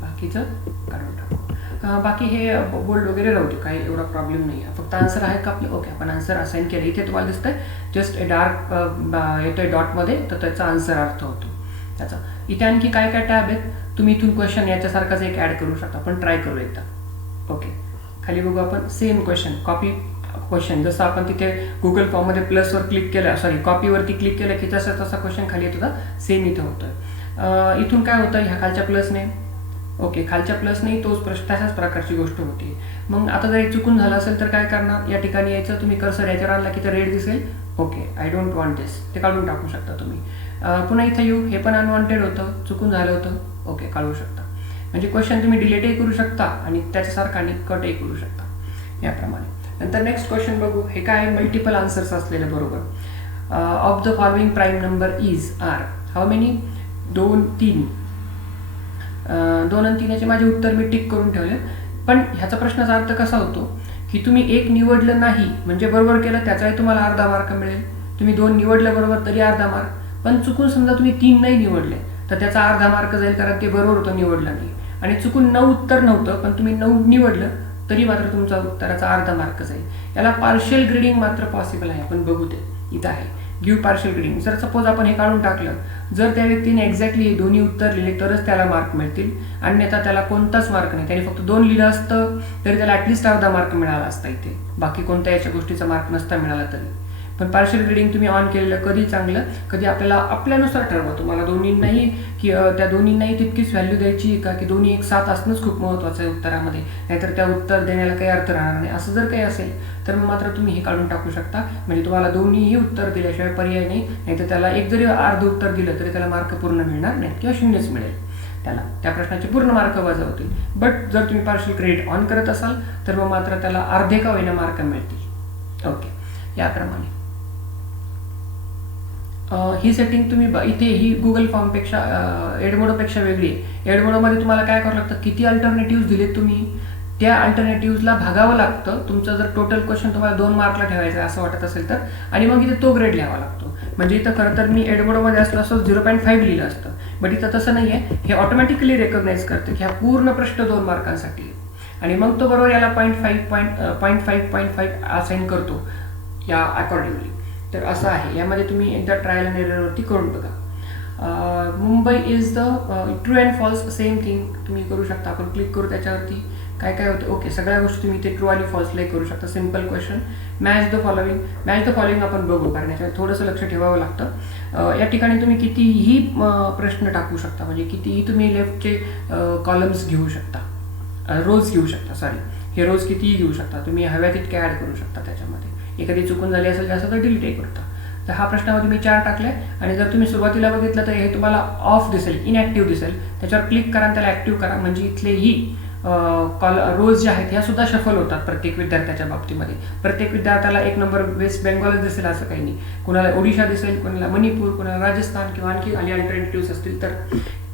बाकीचं काढून टाकू. बाकी हे बोल्ड वगैरे राहू दे, काही एवढा प्रॉब्लेम नाही आहे. फक्त आन्सर आहे का आपले. आपण आन्सर असाइन केलं. इथे तुम्हाला दिसतंय जस्ट डार्क येतोय डॉटमध्ये, तर त्याचा आन्सर अर्थ होतो त्याचा. इथे आणखी काय काय टॅब आहेत. तुम्ही इथून क्वेश्चन याच्यासारखाच एक ॲड करू शकता. आपण ट्राय करू एकदा. खाली बघू आपण. Same question, copy question. जसं आपण तिथे गुगल फॉर्ममध्ये प्लसवर क्लिक केलं, कॉपीवरती क्लिक केलं की तसा क्वेश्चन खाली येत होता, सेम इथं होतोय. इथून काय होतं, ह्या खालच्या प्लसने खालच्या प्लसने तोच प्रश्न, तशाच प्रकारची गोष्ट होती. मग आता जर चुकून झालं असेल तर काय करणार, या ठिकाणी यायचं. तुम्ही कर्सर याच्यावर आणला की तर रेड दिसेल. आय डोंट वॉन्ट दिस, ते काढून टाकू शकता तुम्ही. पुन्हा इथं येऊ. हे पण अनवॉन्टेड होतं, चुकून झालं होतं. काढू शकता. म्हणजे क्वेश्चन तुम्ही डिलीटही करू शकता आणि त्याच्यासारखा आणि कटही करू शकता याप्रमाणे. नंतर नेक्स्ट क्वेश्चन बघू. हे काय मल्टिपल आन्सर्स असलेले बरोबर. Of the following prime number is are how many. 2, 3. 2 आणि 3 याचे माझे उत्तर मी टिक करून ठेवले. पण ह्याचा प्रश्नाचा अर्थ कसा होतो की तुम्ही 1 निवडलं नाही म्हणजे बरोबर केलं त्याचाही तुम्हाला अर्धा मार्क मिळेल. तुम्ही 2 निवडलं बरोबर तरी अर्धा मार्क. पण चुकून समजा तुम्ही 3 नाही निवडले तर त्याचा अर्धा मार्क जाईल कारण ते बरोबर होतं निवडलं नाही. आणि चुकून 9 उत्तर नव्हतं पण तुम्ही 9 निवडलं तरी मात्र तुमचा उत्तराचा अर्धा मार्क जाईल. याला पार्शियल ग्रेडिंग मात्र पॉसिबल आहे. आपण बघू ते इथं आहे गिव्ह पार्शियल ग्रेडिंग. जर सपोज आपण हे काढून टाकलं जर त्या व्यक्तीने एक्झॅक्टली हे दोन्ही उत्तर लिहिले तरच त्याला मार्क मिळतील. अन्यथा त्याला कोणताच मार्क नाही. त्याने फक्त 2 लिहिलं असतं तरी त्याला ॲटलिस्ट अर्धा मार्क मिळाला असता इथे. बाकी कोणत्या याच्या गोष्टीचा मार्क नसता मिळाला तरी. पण पार्शियल ग्रेडिंग तुम्ही ऑन केलेलं कधी चांगलं कधी आपल्याला आपल्यानुसार ठरवा. तुम्हाला दोन्हींनाही की त्या दोन्हींनाही तितकीच व्हॅल्यू द्यायची का की दोन्ही एक साथ असणंच खूप महत्त्वाचं आहे उत्तरामध्ये. नाहीतर त्या उत्तर देण्याला काही अर्थ राहणार नाही. असं जर काही असेल तर मग मात्र तुम्ही हे काढून टाकू शकता. म्हणजे तुम्हाला दोन्हीही उत्तर दिल्याशिवाय पर्याय नाही. नाहीतर त्याला एक जरी अर्ध उत्तर दिलं तरी त्याला मार्क पूर्ण मिळणार नाही किंवा 0च मिळेल. त्याला त्या प्रश्नाचे पूर्ण मार्क वजा होतील. बट जर तुम्ही पार्शियल क्रेडिट ऑन करत असाल तर मग मात्र त्याला अर्धे का होईना मार्क मिळतील. ओके याप्रमाणे ही सेटिंग तुम्ही इथे ही गुगल फॉर्मपेक्षा एडमोडोपेक्षा वेगळी आहे. एडमोडोमध्ये तुम्हाला काय करावं लागतं किती अल्टरनेटिव्ह दिलेत तुम्ही त्या अल्टरनेटिव्हला भागावं लागतं. तुमचं जर टोटल क्वेश्चन तुम्हाला 2 मार्कला ठेवायचं असं वाटत असेल तर आणि मग इथे तो ग्रेड लिहावा लागतो. म्हणजे इथं खरं तर मी एडमोडोमध्ये असलं असं 0.5 लिहिलं असतं. बट इथं तसं नाही आहे. हे ऑटोमॅटिकली रेकग्नाइज करते की हा पूर्ण प्रश्न 2 मार्कांसाठी आणि मग तो बरोबर याला 0.5 असाइन करतो या अकॉर्डिंगली. तर असं आहे. यामध्ये तुम्ही एकदा ट्रायल अँड एररवरती करून बघा. Mumbai is the true and false same thing तुम्ही करू शकता. आपण क्लिक करू त्याच्यावरती काय काय होतं. ओके सगळ्या गोष्टी तुम्ही इथे ट्रू आणि फॉल्सलाही करू शकता. Simple question. Match the following आपण बघू कारण याच्यामध्ये थोडंसं लक्ष ठेवावं लागतं. या ठिकाणी तुम्ही कितीही प्रश्न टाकू शकता. म्हणजे कितीही तुम्ही लेफ्टचे कॉलम्स घेऊ शकता. रोज घेऊ शकता. हे रोज कितीही घेऊ शकता. तुम्ही हव्या तितके ॲड करू शकता त्याच्यामध्ये. एखादी चुकून झाली असेल जास्त तर डिलीटही करता. तर हा प्रश्नामध्ये मी 4 टाकले आणि जर तुम्ही सुरुवातीला बघितलं तर हे तुम्हाला ऑफ दिसेल इनॅक्टिव्ह दिसेल. त्याच्यावर क्लिक करा आणि त्याला ॲक्टिव्ह करा म्हणजे इथलेही रोज जे आहेत ह्या सुद्धा शफल होतात प्रत्येक विद्यार्थ्याच्या बाबतीमध्ये. प्रत्येक विद्यार्थ्याला 1 नंबर वेस्ट बेंगॉलच दिसेल असं काही नाही. कुणाला ओडिशा दिसेल, कुणाला मणिपूर, कुणाला राजस्थान किंवा आणखी अल्टरनेटिव्ह असतील तर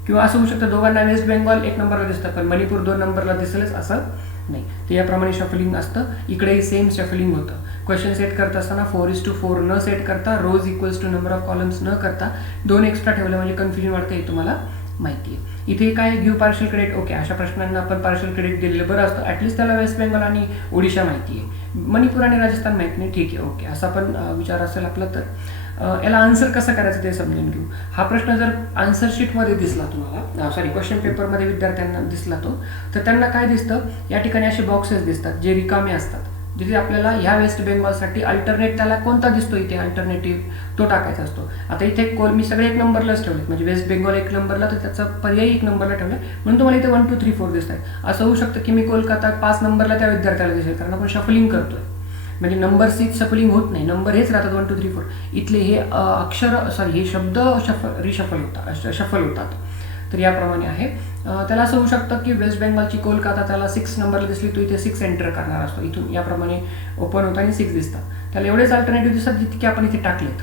किंवा असं होऊ शकतं दोघांना वेस्ट बेंगॉल 1 नंबरला दिसतं पण मणिपूर 2 नंबरला दिसेलच असं नाही. तर याप्रमाणे शफलिंग असतं. इकडेही सेम शफलिंग होतं. क्वेश्चन सेट करत असताना 4:4 न सेट करता rows equals to number of columns न करता 2 एक्स्ट्रा ठेवलं म्हणजे कन्फ्युजन वाटतं हे तुम्हाला माहिती आहे. इथे काय गिव्ह पार्शियल क्रेडिट. ओके अशा प्रश्नांना आपण पार्शियल क्रेडिट दिलेलं बरं असतं. ॲटलिस्ट त्याला वेस्ट बेंगॉल आणि ओडिशा माहिती आहे. मणिपूर आणि राजस्थान माहिती नाही. ठीक आहे ओके असा पण विचार असेल आपला तर याला आन्सर कसं करायचं ते समजून घेऊ. हा प्रश्न जर आन्सर शीटमध्ये दिसला तुम्हाला क्वेश्चन पेपरमध्ये विद्यार्थ्यांना दिसला तर त्यांना काय दिसतं या ठिकाणी असे बॉक्सेस दिसतात जे रिकामे असतात. जिथे आपल्याला ह्या वेस्ट बेंगॉलसाठी अल्टरनेट त्याला कोणता दिसतो इथे अल्टरनेटिव्ह तो टाकायचा असतो. आता इथे मी सगळे 1 नंबरलाच ठेवलेत म्हणजे वेस्ट बेंगॉल 1 नंबरला तर त्याचा पर्याय 1 नंबरला ठेवला म्हणून तुम्हाला इथे 1, 2, 3, 4 दिसत आहेत. असं होऊ शकतं की मी कोलकाता 5 नंबरला त्या विद्यार्थ्याला दिसेल कारण आपण शफलिंग करतोय. म्हणजे नंबर 6 शफलिंग होत नाही. नंबर हेच राहतात 1, 2, 3, 4. इथले हे हे शब्द शफल होतात. तर याप्रमाणे आहे. त्याला असं होऊ शकतं की वेस्ट बेंगॉलची कोलकाता त्याला 6 नंबरला दिसली तो इथे 6 एंटर करणार असतो. इथून याप्रमाणे ओपन होतं आणि 6 दिसतात. त्याला एवढेच अल्टरनेटिव्ह दिसतात जितके आपण इथे टाकलेत.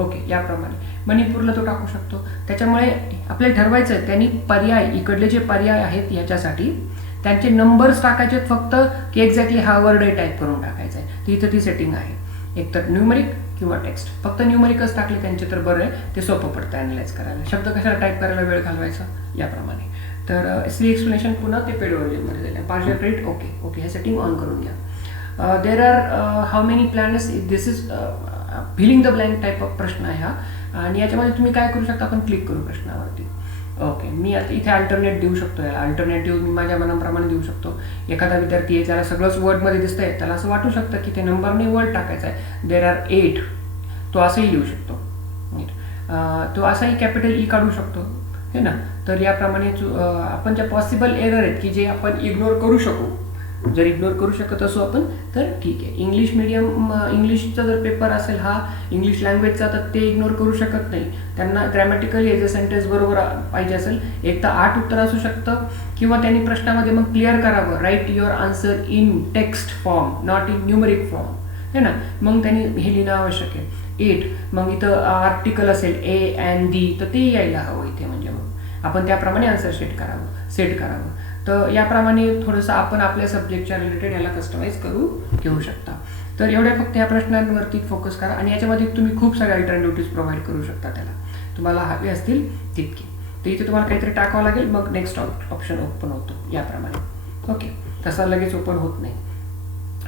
ओके याप्रमाणे मणिपूरला तो टाकू शकतो. त्याच्यामुळे आपल्याला ठरवायचं आहे त्यांनी पर्याय इकडले जे पर्याय आहेत याच्यासाठी त्यांचे नंबर्स टाकायचे फक्त की एक्झॅक्टली हा वर्ड टाईप करून टाकायचा आहे. तर इथं ती सेटिंग आहे. एकतर न्यूमरिक किंवा टेक्स्ट. फक्त न्यूमरिकच टाकले त्यांचे तर बरं आहे. ते सोपं पडतं ॲनालाइज करायला. शब्द कशाला टाईप करायला वेळ घालवायचा याप्रमाणे. तर सी एक्सप्लेनेशन पुन्हा ते पेड व्हर्जनमध्ये जाईल. पार्शियल क्रेडिट ओके हे सेटिंग ऑन करून घ्या. There are how many planets this is filling the blank type of प्रश्न आहे हा. आणि याच्यामध्ये तुम्ही काय करू शकता आपण क्लिक करू प्रश्नावरती. ओके मी आता इथे अल्टरनेट देऊ शकतो. याला अल्टरनेटिव्ह मी माझ्या मनाप्रमाणे देऊ शकतो. एखादा विद्यार्थी आहे त्याला सगळंच वर्डमध्ये दिसतंय त्याला असं वाटू शकतं की ते नंबरने वर्ड टाकायचा आहे. देर आर 8 तो असंही लिहू शकतो. तो असाही कॅपिटल ई काढू शकतो हे ना. तर याप्रमाणे आपण ज्या पॉसिबल एरर आहेत की जे आपण इग्नोर करू शकू जर इग्नोर करू शकत असू आपण तर ठीक आहे. इंग्लिश मीडियम इंग्लिशचा जर पेपर असेल हा इंग्लिश लँग्वेजचा, तर ते इग्नोर करू शकत नाही. त्यांना ग्रॅमॅटिकली एज अ सेंटेन्स बरोबर पाहिजे असेल. एक तर 8 उत्तर असू शकतं, किंवा त्यांनी प्रश्नामध्ये मग क्लिअर करावं, write your answer in text form not in numeric form, है ना. मग त्यांनी हे लिहिणं आवश्यक आहे. 8 मग इथं आर्टिकल असेल ए अँड दी, तर ते यायला हवं इथे. म्हणजे मग आपण त्याप्रमाणे आन्सर सेट करावं. तर याप्रमाणे थोडंसं आपण आपल्या सब्जेक्टच्या रिलेटेड याला कस्टमाइज करू घेऊ शकता. तर एवढ्या फक्त ह्या प्रश्नांवरती फोकस करा, आणि याच्यामध्ये तुम्ही खूप साऱ्या अल्टरनेटिव्ह प्रोव्हाइड करू शकता त्याला, तुम्हाला हवे असतील तितके. तर इथे तुम्हाला काहीतरी टाकावं लागेल, मग नेक्स्ट ऑप्शन ओपन होतो याप्रमाणे. ओके, तसा लगेच ओपन होत नाही.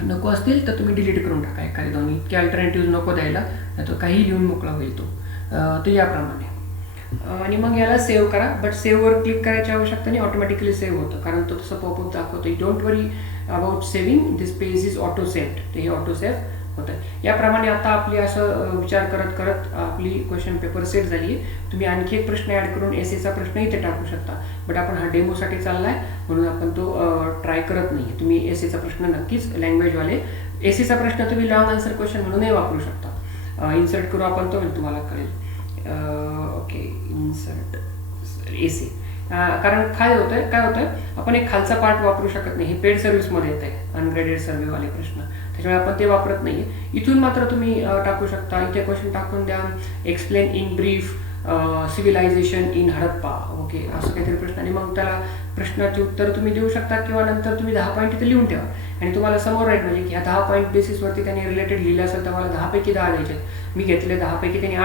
नको असतील तर तुम्ही डिलीट करून टाका एखादे दोन. इतके अल्टरनेटिव्ह नको द्यायला, नाही तर काही लिहून मोकळा होईल तो. तर याप्रमाणे. आणि मग याला सेव्ह करा. बट सेव्हवर क्लिक करायची आवश्यकता नाही, ऑटोमॅटिकली सेव्ह होतं, कारण तो तसं पॉपअप दाखवतो. Don't worry about saving, this page is auto saved. ते हे ऑटो सेव्ह होतं. याप्रमाणे आता आपली असं विचार करत करत आपली क्वेश्चन पेपर सेट झाली आहे. तुम्ही आणखी एक प्रश्न ॲड करून एसेचा प्रश्न इथे टाकू शकता. बट आपण हा डेमोसाठी चालला आहे म्हणून आपण तो ट्राय करत नाही. तुम्ही एसेचा प्रश्न नक्कीच लँग्वेजवाले एसेचा प्रश्न तुम्ही लॉंग आन्सर क्वेश्चन म्हणूनही वापरू शकता. इन्सर्ट करू आपण तो, तुम्हाला कळेल. Okay, insert AC. कारण काय होतंय आपण एक खालचा पार्ट वापरू शकत नाही. हे पेड सर्व्हिसमध्ये येत आहे, अनग्रेडेड सर्व्हेवाले प्रश्न, त्याच्यामुळे आपण ते वापरत नाही. इथून मात्र तुम्ही टाकू शकता. इथे क्वेश्चन टाकून द्या, explain in brief civilisation in Harappa. Okay, असं काहीतरी प्रश्न, आणि मग त्याला प्रश्नाची उत्तर तुम्ही देऊ शकता, किंवा नंतर तुम्ही 10 पॉईंट इथे लिहून ठेवा, आणि तुम्हाला समोर राहील म्हणजे ह्या 10 पॉईंट बेसिसवरती त्यांनी रिलेटेड लिहिलं असेल तर मला 10 पैकी 10 द्यायचे. मी घेतले 10 पैकी त्यांनी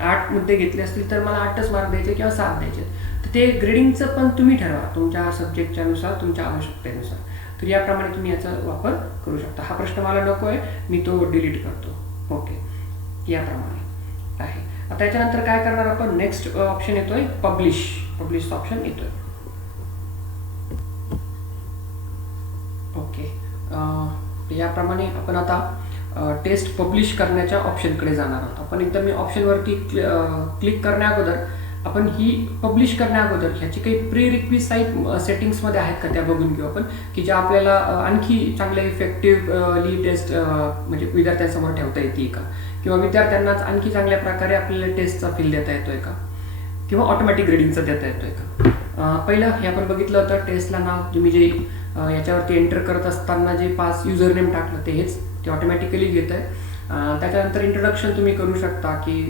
8 मुद्दे घेतले असतील तर मला 8च मार्क द्यायचे किंवा 7 द्यायचे. तर ते ग्रेडिंगचं पण तुम्ही ठरवा तुमच्या सब्जेक्टच्या नुसार, तुमच्या आवश्यकतेनुसार. तर याप्रमाणे तुम्ही याचा वापर करू शकता. हा प्रश्न मला नको आहे, मी तो डिलीट करतो. ओके, याप्रमाणे आहे. आता याच्यानंतर काय करणार आपण, नेक्स्ट ऑप्शन येतोय पब्लिशचा ऑप्शन येतोय. ओके, याप्रमाणे आपण आता टेस्ट पब्लिश करण्याच्या ऑप्शनकडे जाणार आहोत. आपण एकदा मी ऑप्शनवरती क्लिक करण्या अगोदर आपण ही पब्लिश करण्या अगोदर ह्याची काही प्री रिक्विसाईट सेटिंग्समध्ये आहेत का त्या बघून घेऊ आपण, की ज्या आपल्याला आणखी चांगल्या इफेक्टिव्हली टेस्ट म्हणजे विद्यार्थ्यांसमोर ठेवता येते का, किंवा विद्यार्थ्यांनाच आणखी चांगल्या प्रकारे आपल्याला टेस्टचा फील देता येतोय का, किंवा ऑटोमॅटिक ग्रेडिंगचा देता येतोय का. पहिलं हे आपण बघितलं होतं, टेस्टला नाव तुम्ही जे याच्यावरती एंटर करत असताना जे पास युजर नेम टाकलं ते ऑटोमॅटिकली घेत आहे. त्याच्यानंतर इंट्रोडक्शन तुम्ही करू शकता की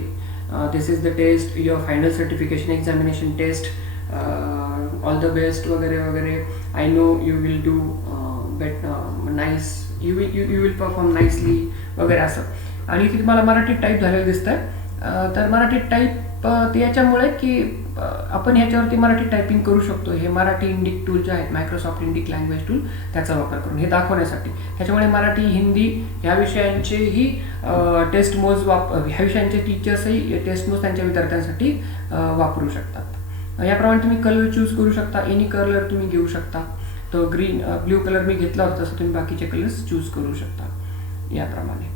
this is the test, your final certification examination test, all the best वगैरे वगैरे, I know you will do nice, you will perform nicely वगैरे असं. आणि इथे तुम्हाला मराठीत टाईप झालेलं दिसतं आहे. तर मराठीत टाईप याच्यामुळे की आपण ह्याच्यावरती मराठी टायपिंग करू शकतो. हे मराठी इंडिक टूल जे आहेत, मायक्रोसॉफ्ट इंडिक लँग्वेज टूल, त्याचा वापर करून हे दाखवण्यासाठी. ह्याच्यामुळे मराठी, हिंदी ह्या विषयांचेही टेस्ट मोज ह्या विषयांचे टीचर्सही टेस्ट मोज त्यांच्या विद्यार्थ्यांसाठी वापरू शकतात. याप्रमाणे तुम्ही कलर चूज करू शकता. एनी कलर तुम्ही घेऊ शकता. तो ग्रीन, ब्ल्यू कलर मी घेतला होता, तसं तुम्ही बाकीचे कलर्स चूज करू शकता याप्रमाणे.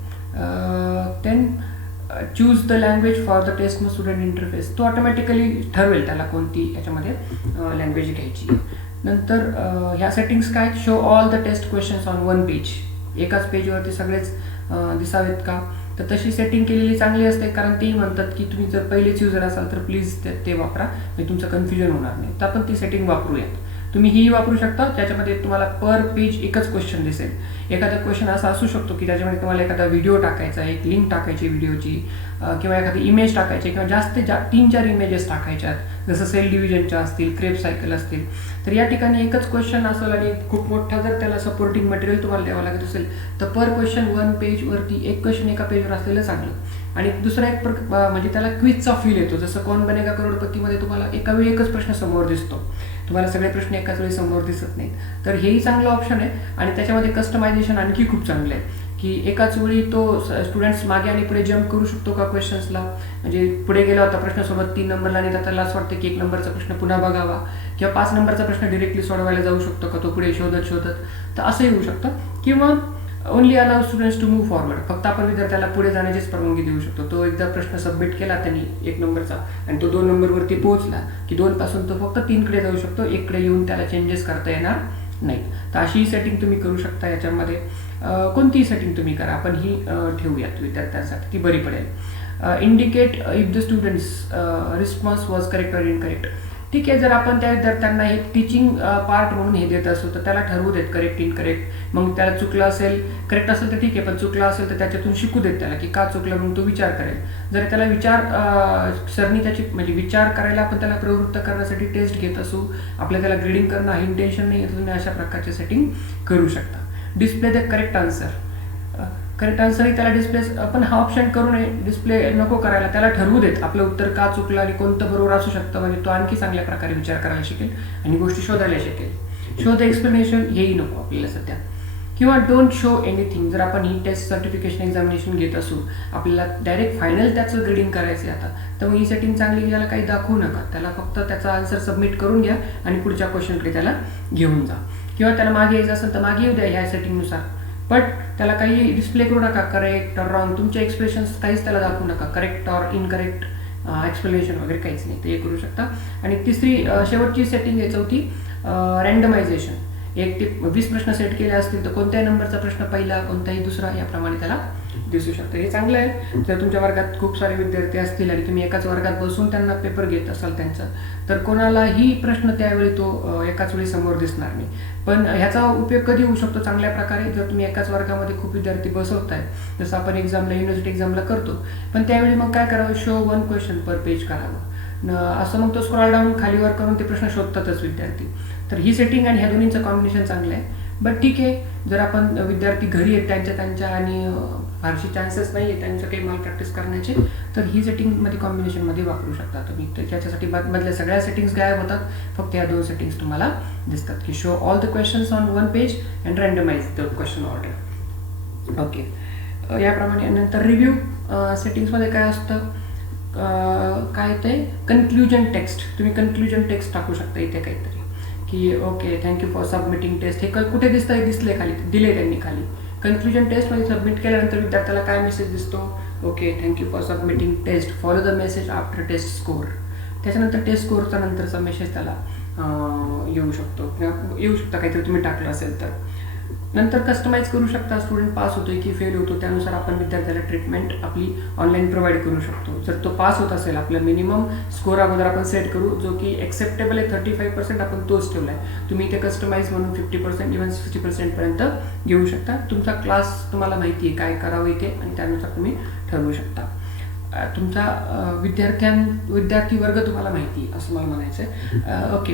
Then choose the language for the test मग स्टुडंट इंटरफेस, तो ऑटोमॅटिकली ठरवेल त्याला कोणती याच्यामध्ये लँग्वेज घ्यायची. नंतर ह्या सेटिंग्स काय, show all the test questions on one page, एकाच पेजवरती सगळेच दिसावेत का, तर तशी सेटिंग केलेली चांगली असते. कारण तेही म्हणतात की तुम्ही जर पहिलेच युजर असाल तर प्लीज ते वापरा, म्हणजे तुमचं कन्फ्युजन होणार नाही. तर आपण ती सेटिंग वापरूयात. तुम्ही ही वापरू शकता, त्याच्यामध्ये तुम्हाला पर पेज एकच क्वेश्चन दिसेल. एखादा क्वेश्चन असा असू शकतो की त्याच्यामध्ये तुम्हाला एखादा व्हिडिओ टाकायचा, एक लिंक टाकायची व्हिडिओची, किंवा एखादी इमेज टाकायची, किंवा 3-4 इमेजेस टाकायच्यात, जसं सेल डिव्हिजनच्या असतील, क्रेप सायकल असतील. तर या ठिकाणी एकच क्वेश्चन असेल आणि खूप मोठा जर त्याला सपोर्टिंग मटेरियल तुम्हाला द्यावं लागत असेल तर पर क्वेश्चन वन पेजवरती एक क्वेश्चन एका पेजवर असलेलं चांगलं. आणि दुसरा एक म्हणजे त्याला क्विजचा फील येतो. जसं कौन बनेगा करोडपतीमध्ये तुम्हाला एका वेळी एकच प्रश्न समोर दिसतो, तुम्हाला सगळे प्रश्न एकाच वेळी समोर दिसत नाहीत. तर हेही चांगलं ऑप्शन आहे. आणि त्याच्यामध्ये कस्टमायझेशन आणखी खूप चांगलं आहे की एकाच वेळी तो स्टुडंट्स मागे आणि पुढे जम्प करू शकतो का क्वेश्चन्सला. म्हणजे पुढे गेला होता प्रश्नासोबत 3 नंबरला, आणि त्याला असं वाटतं की 1 नंबरचा प्रश्न पुन्हा बघावा, किंवा 5 नंबरचा प्रश्न डिरेक्टली सोडवायला जाऊ शकतो का तो पुढे शोधत. तर असंही होऊ शकतं. किंवा only allow students to move forward, फक्त आपण विद्यार्थ्याला पुढे जाण्याचीच परवानगी देऊ शकतो. तो एकदा प्रश्न सबमिट केला त्यांनी 1 नंबरचा आणि तो 2 नंबरवरती पोहोचला की 2 पासून तो फक्त 3 कडे जाऊ शकतो, 1 कडे येऊन त्याला चेंजेस करता येणार नाही. तर अशी सेटिंग तुम्ही करू शकता. याच्यामध्ये कोणतीही सेटिंग तुम्ही करा, आपण ही ठेवूयात विद्यार्थ्यांसाठी, ती बरी पडेल. Indicate if the students response was correct or incorrect. ठीक आहे, जर आपण त्या विद्यार्थ्यांना हे टीचिंग पार्ट म्हणून हे देत असू तर त्याला ठरवू देत करेक्ट इनकरेक्ट. मग त्याला चुकलं असेल, करेक्ट असेल तर ठीक आहे, पण चुकलं असेल तर त्याच्यातून शिकू देत त्याला की का चुकलं, म्हणून तो विचार करेल. जर त्याला सरणी त्याची म्हणजे विचार करायला आपण त्याला प्रवृत्त करण्यासाठी टेस्ट घेत असू, आपल्या त्याला ग्रेडिंग करणं हा इंटेन्शन नाही, तुम्ही अशा प्रकारचे सेटिंग करू शकता. Display the correct answer. Correct answer त्याला डिस्प्ले, आपण हा ऑप्शन करू नये, डिस्प्ले नको करायला, त्याला ठरवू देत आपलं उत्तर का चुकलं आणि कोणतं बरोबर असू शकतं. म्हणजे तो आणखी चांगल्या प्रकारे विचार करायला शिकेल आणि गोष्टी शोधायला शिकेल. शो द एक्सप्लेनेशन हेही नको आपल्याला सध्या. किंवा डोंट शो एनिथिंग. जर आपण ही टेस्ट सर्टिफिकेशन एक्झामिनेशन घेत असू, आपल्याला डायरेक्ट फायनल त्याचं ग्रेडिंग करायचं आहे आता, तर मग ही सेटिंग चांगली, त्याला काही दाखवू नका, त्याला फक्त त्याचा आन्सर सबमिट करून घ्या आणि पुढच्या क्वेश्चनकडे त्याला घेऊन जा. किंवा त्याला मागे यायचं असेल तर मागे येऊ द्या ह्या सेटिंगनुसार, बट त्याला काही डिस्प्ले करू नका करेक्ट ऑर रॉंग, तुमचे एक्सप्रेशन्स काहीच त्याला दाखवू नका, करेक्ट ऑर इनकरेक्ट एक्सप्लेनेशन वगैरे काहीच नाही, ते करू शकता. आणि तिसरी शेवटची सेटिंग आहे, चौथी रँडमायझेशन. 1 ते 20 प्रश्न सेट केले असतील तर कोणत्याही नंबरचा प्रश्न पहिला, कोणताही दुसरा, याप्रमाणे त्याला दिसू शकतं. हे चांगलं आहे. जर तुमच्या वर्गात खूप सारे विद्यार्थी असतील आणि तुम्ही एकाच वर्गात बसून त्यांना पेपर घेत असाल त्यांचा, तर कोणालाही प्रश्न त्यावेळी तो एकाच वेळी समोर दिसणार नाही. पण ह्याचा उपयोग कधी होऊ शकतो चांगल्या प्रकारे, जर तुम्ही एकाच वर्गामध्ये खूप विद्यार्थी बसवताय, जसं आपण एक्झामला युनिव्हर्सिटी एक्झामला करतो, पण त्यावेळी मग काय करावं, शो 1 क्वेश्चन पर पेज करावं. असं मग तो स्क्रॉल डाऊन खालीवर करून ते प्रश्न शोधतातच विद्यार्थी. तर ही सेटिंग आणि ह्या दोन्हीचं कॉम्बिनेशन चांगलं आहे. बट ठीक आहे, जर आपण विद्यार्थी घरी आहेत त्यांच्या आणि फारशी चान्सेस नाही आहे त्यांचं काही माल प्रॅक्टिस करण्याचे, तर ही सेटिंगमध्ये कॉम्बिनेशनमध्ये वापरू शकता तुम्ही. त्याच्यासाठी मधल्या सगळ्या सेटिंग्स गायब होतात, फक्त ह्या 2 सेटिंग्स तुम्हाला दिसतात की show all the questions on 1 page and randomize the question order. Okay, याप्रमाणे. नंतर रिव्ह्यू सेटिंग्समध्ये काय असतं, काय ते कन्क्लुजन टेक्स्ट. तुम्ही कन्क्लुजन टेक्स्ट टाकू शकता इथे काहीतरी की okay thank you for submitting test. हे कुठे दिसतंय, दिसले खाली, दिले त्यांनी खाली. कन्क्लुजन टेस्टमध्ये सबमिट केल्यानंतर विद्यार्थ्याला काय मेसेज दिसतो, okay thank you for submitting test, follow the message after test score. त्याच्यानंतर टेस्ट स्कोरचा नंतरचा मेसेज त्याला येऊ शकता काहीतरी तुम्ही टाकलं असेल तर. नंतर कस्टमाइज करू शकता, स्टुडंट पास होतोय की फेल होतो त्यानुसार आपण विद्यार्थ्याला ट्रीटमेंट आपली ऑनलाईन प्रोव्हाइड करू शकतो. जर तो पास होत असेल, आपलं मिनिमम स्कोर अगोदर आपण सेट करू, जो की एक्सेप्टेबल आहे 35% आपण तोच ठेवला आहे. तुम्ही इथे कस्टमाइज म्हणून 50% इव्हन 60% घेऊ शकता. तुमचा क्लास तुम्हाला माहिती आहे काय करावं इथे आणि त्यानुसार तुम्ही ठरवू शकता. तुमचा विद्यार्थी वर्ग तुम्हाला माहिती असं मला म्हणायचं आहे. ओके,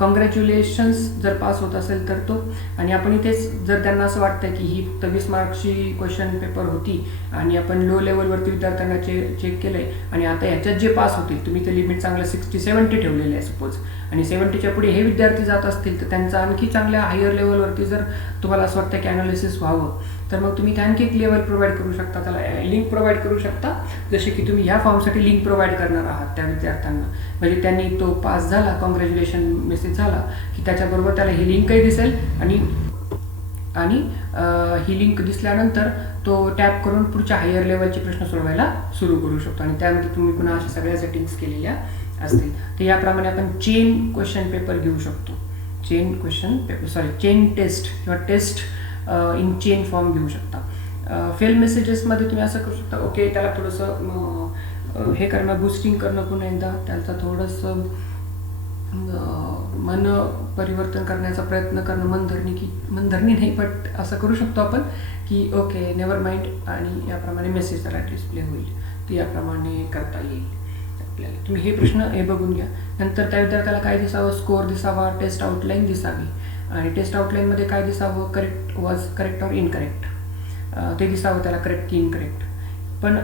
कॉंग्रॅच्युलेशन्स जर पास होत असेल तर तो. आणि आपण इथेच जर त्यांना असं वाटतं की ही फक्त 20 मार्क्सची क्वेश्चन पेपर होती आणि आपण लो लेवलवरती विद्यार्थ्यांना चेक केलं आहे आणि आता ह्याच्यात जे पास होतील, तुम्ही ते लिमिट चांगलं 60-70 ठेवलेले आहे सपोज, आणि 70च्या पुढे हे विद्यार्थी जात असतील तर त्यांचं आणखी चांगल्या हायर लेवलवरती जर तुम्हाला असं वाटतं की ॲनालिसिस व्हावं, तर मग तुम्ही आणखी एक लेवल प्रोव्हाइड करू शकता, त्याला लिंक प्रोव्हाइड करू शकता. जसे की तुम्ही ह्या फॉर्मसाठी लिंक प्रोव्हाइड करणार आहात त्या विद्यार्थ्यांना, म्हणजे त्यांनी तो पास झाला, कॉंग्रॅच्युलेशन मेसेज झाला की त्याच्याबरोबर त्याला ही लिंकही दिसेल आणि ही लिंक दिसल्यानंतर तो टॅप करून पुढच्या हायर लेवलचे प्रश्न सोडवायला सुरू करू शकतो. आणि त्यामध्ये तुम्ही पुन्हा अशा सगळ्या सेटिंग्स केलेल्या असतील. तर याप्रमाणे आपण चेन क्वेश्चन पेपर घेऊ शकतो, चेन टेस्ट किंवा टेस्ट इन चेन फॉर्म घेऊ शकता. फेल मेसेजेसमध्ये तुम्ही असं करू शकता, ओके त्याला थोडंसं हे करणं, बूस्टिंग करणं, पुन्हा एकदा त्याचं थोडंसं मन परिवर्तन करण्याचा प्रयत्न करणं, मनधरणी नाही, बट असं करू शकतो आपण की ओके नेवर माइंड, आणि याप्रमाणे मेसेज त्याला डिस्प्ले होईल. ते याप्रमाणे करता येईल आपल्याला. तुम्ही हे प्रश्न हे बघून घ्या. नंतर त्या विद्यार्थ्याला काय दिसावं, स्कोअर दिसावा, टेस्ट आउटलाईन दिसावी, आणि टेस्ट आउटलाईनमध्ये काय दिसावं, करेक्ट ऑर इनकरेक्ट ते दिसावं त्याला, करेक्ट की इनकरेक्ट. पण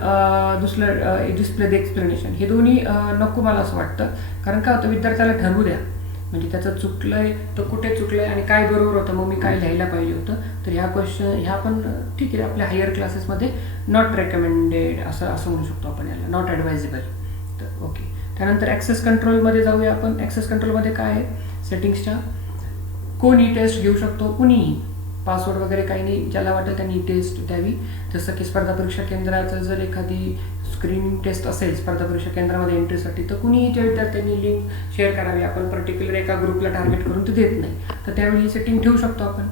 दुसरं डिस्प्ले द एक्सप्लेनेशन, हे दोन्ही नको मला असं वाटतं. कारण काय होतं, विद्यार्थ्याला ठरवू द्या, म्हणजे त्याचं चुकलंय तर कुठे चुकलंय आणि काय बरोबर होतं, मग मी काय लिहायला पाहिजे होतं. तर ह्या पण ठीक आहे, आपल्या हायर क्लासेसमध्ये नॉट रेकमेंडेड असं म्हणू शकतो आपण याला, नॉट ॲडवायजेबल. तर ओके, त्यानंतर ॲक्सेस कंट्रोलमध्ये जाऊया आपण. ॲक्सेस कंट्रोलमध्ये काय आहे सेटिंग्सच्या, कोणी टेस्ट घेऊ शकतो, कुणीही. पासवर्ड वगैरे काही नाही, ज्याला वाटेल त्यांनी टेस्ट द्यावी. जसं की स्पर्धा परीक्षा केंद्राचं जर एखादी स्क्रीनिंग टेस्ट असेल स्पर्धा परीक्षा केंद्रामध्ये एंट्रीसाठी, तर कुणीही त्या विद्यार्थ्यांनी लिंक शेअर करावी. आपण पर्टिक्युलर एका ग्रुपला टार्गेट करून ते देत नाही, तर त्यावेळी ही सेटिंग ठेवू शकतो आपण.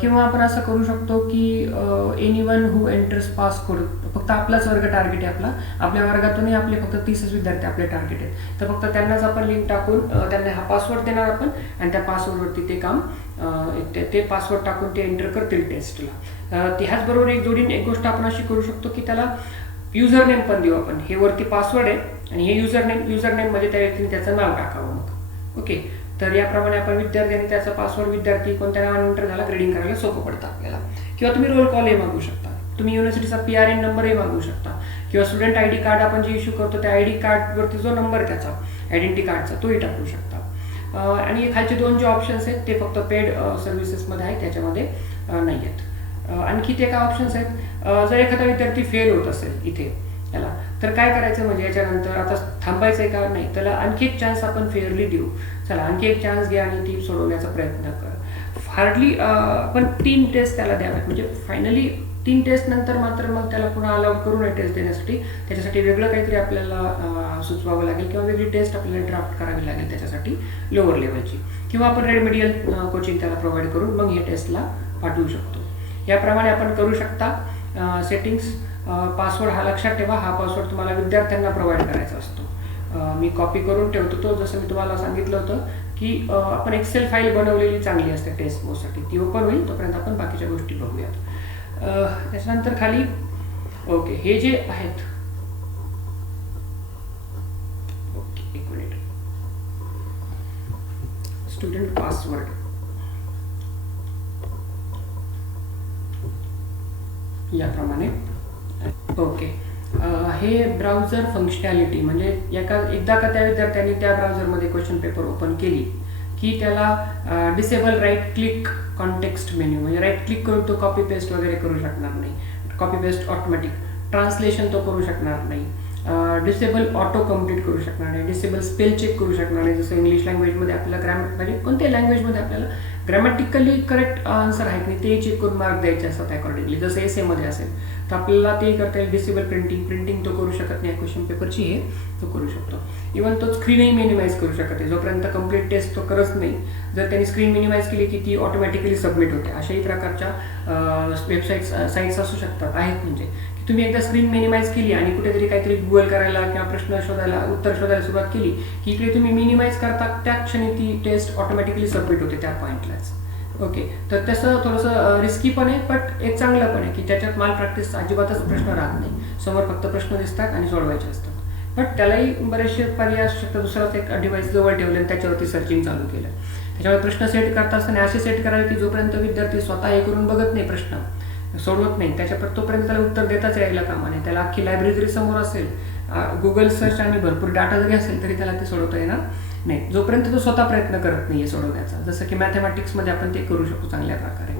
किंवा आपण असं करू शकतो की एनीवन हू एंटर्स पास कोड, फक्त आपलाच वर्ग टार्गेट आहे आपला, आपल्या वर्गातूनही आपले फक्त 30च विद्यार्थी आपले टार्गेट आहेत, तर फक्त त्यांनाच आपण लिंक टाकून त्यांना हा पासवर्ड देणार आपण, आणि त्या पासवर्डवरती ते काम ते पासवर्ड टाकून ते एंटर करतील टेस्टला. ह्याचबरोबर एक जोडीने एक गोष्ट आपण अशी करू शकतो की त्याला युजर नेम पण देऊ आपण. हे वरती पासवर्ड आहे आणि हे युजर नेम मध्ये त्या व्यक्तीने त्याचं नाव टाकावं मग. ओके, तर याप्रमाणे आपण विद्यार्थ्यांनी त्याचा पासवर्ड विद्यार्थी कोणत्या नावानंतर झाला ग्रेडिंग करायला सोपं पडतं आपल्याला. किंवा तुम्ही रोल कॉलही मागू शकता, तुम्ही युनिव्हर्सिटीचा PRN नंबरही मागू शकता, किंवा स्टुडंट ID कार्ड आपण जे इश्यू करतो त्या ID कार्डवरती जो नंबर त्याचा आयडेंटिटी कार्डचा तोही टाकू शकता. आणि खालचे 2 जे ऑप्शन्स आहेत ते फक्त पेड सर्व्हिसेसमध्ये आहेत, त्याच्यामध्ये नाही आहेत. आणखी ते काय ऑप्शन्स आहेत, जर एखादा विद्यार्थी फेल होत असेल इथे याला, तर काय करायचं म्हणजे याच्यानंतर आता थांबायचं आहे का नाही, त्याला आणखी एक चान्स आपण फेअरली देऊ. चला आणखी एक चान्स घ्या आणि ती सोडवण्याचा प्रयत्न कर. हार्डली आपण 3 टेस्ट त्याला द्याव्यात, म्हणजे फायनली 3 टेस्ट नंतर मात्र मग त्याला पुन्हा अलाउड करू नये टेस्ट देण्यासाठी. त्याच्यासाठी वेगळं काहीतरी आपल्याला सुचवावं लागेल, किंवा वेगळी टेस्ट आपल्याला ड्राफ्ट करावी लागेल त्याच्यासाठी लोअर लेवलची, किंवा आपण रेमेडियल कोचिंग त्याला प्रोव्हाइड करून मग हे टेस्टला पाठवू शकतो. याप्रमाणे आपण करू शकता सेटिंग्स. पासवर्ड हा लक्षात ठेवा, हा पासवर्ड तुम्हाला विद्यार्थ्यांना प्रोव्हाइड करायचा असतो. मी कॉपी करून ठेवतो तो, जसं मी तुम्हाला सांगितलं होतं की आपण एक्सेल फाईल बनवलेली चांगली असते टेस्ट मोडसाठी, ती ओपन होईल तोपर्यंत आपण बाकीच्या गोष्टी बघूयात. त्याच्यानंतर खाली ओके हे जे आहेत, ओके एक मिनिट, स्टुडंट पासवर्ड याप्रमाणे. ओके, हे ब्राउझर फंक्शनॅलिटी म्हणजे एकदा का त्या विद्यार्थ्यांनी त्या ब्राउझरमध्ये क्वेश्चन पेपर ओपन केली की त्याला disable right click context menu, म्हणजे राईट क्लिक करून तो कॉपी पेस्ट वगैरे करू शकणार नाही, कॉपी पेस्ट ऑटोमॅटिक, ट्रान्सलेशन तो करू शकणार नाही, डिसेबल ऑटो कम्प्लीट करू शकणार नाही, डिसेबल स्पेल चेक करू शकणार नाही. जसं इंग्लिश लँग्वेजमध्ये आपल्याला म्हणजे कोणत्याही लँग्वेजमध्ये आपल्याला ग्रॅमॅटिकली करेक्ट आन्सर आहे की नाही ते चेक करून मार्क द्यायचे असतात अकॉर्डिंगली. जसं एसेमध्ये असेल तर आपल्याला ते करता येईल. डिसेबल प्रिंटिंग तो करू शकत नाही क्वेश्चन पेपरची, हे तो करू शकतो. इव्हन तो स्क्रीनही मिनिमाइज करू शकत आहे, जोपर्यंत कम्प्लीट टेस्ट तो करत नाही. जर त्यांनी स्क्रीन मिनिमाइज केली की ती ऑटोमॅटिकली सबमिट होते. अशाही प्रकारच्या साईट्स असू शकतात, आहेत म्हणजे की तुम्ही एकदा स्क्रीन मिनिमाइज केली आणि कुठेतरी काहीतरी गुगल करायला किंवा प्रश्न शोधायला उत्तर शोधायला सुरुवात केली की इकडे तुम्ही मिनिमाइज करता त्या क्षणी ती टेस्ट ऑटोमॅटिकली सबमिट होते त्या पॉईंटलाच. ओके, तर तसं थोडंसं रिस्की पण आहे, बट एक चांगलं पण आहे की त्याच्यात माल प्रॅक्टिस अजिबातच प्रश्न राहत नाही. समोर फक्त प्रश्न दिसतात आणि सोडवायचे असतात. बट त्यालाही बरेचसे पर्याय असू शकतात. दुसराच एक डिव्हाइस जवळ ठेवलं आणि त्याच्यावरती सर्चिंग चालू केलं. त्याच्यामुळे प्रश्न सेट करता असताना असे सेट करावे की जोपर्यंत विद्यार्थी स्वतः हे करून बघत नाही, प्रश्न सोडवत नाही, तोपर्यंत त्याला उत्तर देताच यायला कामा नये. त्याला अख्खी लायब्ररी जरी समोर असेल, गुगल सर्च आणि भरपूर डाटा जरी असेल तरी त्याला ते सोडवता येणार नाही जोपर्यंत तो स्वतः प्रयत्न करत नाही सोडवण्याचा. जसं की मॅथमॅटिक्समध्ये आपण ते करू शकतो चांगल्या प्रकारे.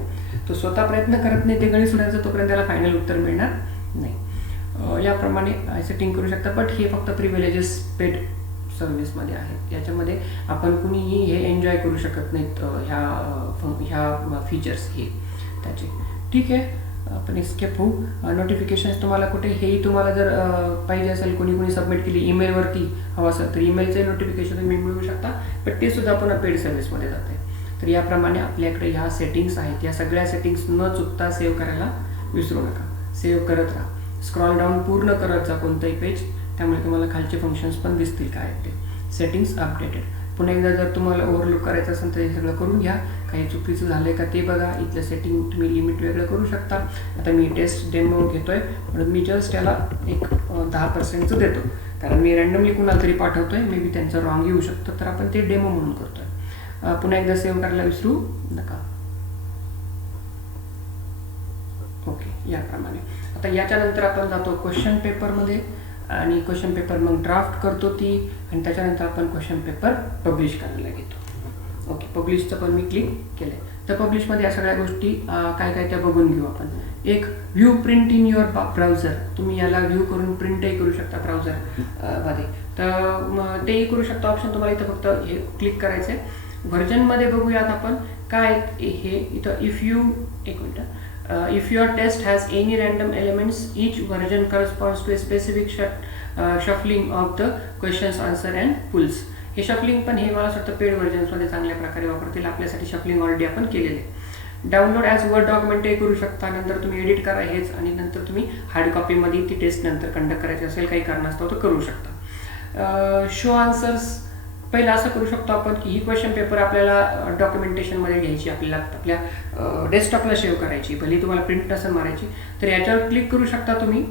तो स्वतः प्रयत्न करत नाही ते गणित सोडवायचं, तोपर्यंत त्याला फायनल उत्तर मिळणार नाही. याप्रमाणे सेटिंग करू शकता. बट हे फक्त प्रिव्हिलेजेस पेड सर्व्हिसमध्ये आहेत. याच्यामध्ये आपण कुणीही हे एन्जॉय करू शकत नाहीत ह्या फीचर्स हे त्याचे. ठीक आहे, आपण एस्केप होऊ. नोटिफिकेशन्स तुम्हाला कुठे, हेही तुम्हाला जर पाहिजे असेल, कोणी सबमिट केली ईमेलवरती हवं असेल तर ईमेलचे नोटिफिकेशन तुम्ही मिळवू शकता. बट ते सुद्धा आपण पेड सर्व्हिसमध्ये जाते. तर याप्रमाणे आपल्याकडे ह्या सेटिंग्स आहेत. या सगळ्या सेटिंग्स न चुकता सेव्ह करायला विसरू नका. सेव्ह करत राहा, स्क्रॉल डाऊन पूर्ण करत जा कोणतंही पेज, त्यामुळे तुम्हाला खालचे फंक्शन्स पण दिसतील काय आहेत ते. Settings updated. पुन्हा एकदा जर तुम्हाला ओव्हरलुक करायचं असेल तर हे सगळं करून घ्या. काही चुकीचं झालं का ते बघा. इथलं सेटिंग तुम्ही लिमिट वेगळं करू शकता. आता मी टेस्ट डेमो घेतोय म्हणून मी जस्ट त्याला एक 10% देतो, कारण मी रँडमली कुणाला तरी पाठवतोय, मे बी त्यांचं रॉंग येऊ शकतं, तर आपण ते डेमो म्हणून करतोय. पुन्हा एकदा सेव्ह करायला विसरू नका. ओके, याप्रमाणे. आता याच्यानंतर आपण जातो क्वेश्चन पेपरमध्ये, आणि क्वेश्चन पेपर मग ड्राफ्ट करतो ती, आणि त्याच्यानंतर आपण क्वेश्चन पेपर पब्लिश करायला घेतो. ओके, पब्लिशचं पण मी क्लिक केलं आहे. तर पब्लिशमध्ये या सगळ्या गोष्टी काय काय त्या बघून घेऊ आपण. एक, view print in your browser. तुम्ही याला व्ह्यू करून प्रिंटही करू शकता ब्राउझरमध्ये, तर तेही करू शकता ऑप्शन. तुम्हाला इथं फक्त हे क्लिक करायचं आहे. व्हर्जनमध्ये बघूयात आपण काय हे इथं इफ यू एक मिनटं if your test has any random elements each version corresponds to a specific shuffling of the questions answer and pulls. हे शफलिंग पण हे मला असं वाटतं पेड व्हर्जन्समध्ये चांगल्या प्रकारे वापरतील. आपल्यासाठी शफलिंग ऑलरेडी आपण केलेले आहे. डाउनलोड ॲज वर्ड डॉक्युमेंटही करू शकता. नंतर तुम्ही एडिट करा हेच आणि नंतर तुम्ही हार्ड कॉपीमध्ये ती टेस्ट नंतर कंडक्ट करायची असेल काही कारणास्तव तर करू शकता. शो आन्सर्स पहिलं असं करू शकतो आपण की ही क्वेश्चन पेपर आपल्याला डॉक्युमेंटेशनमध्ये घ्यायची, आपल्याला आपल्या डेस्कटॉपला सेव्ह करायची, भले तुम्हाला प्रिंट नसेल मारायची तर याच्यावर क्लिक करू शकता तुम्ही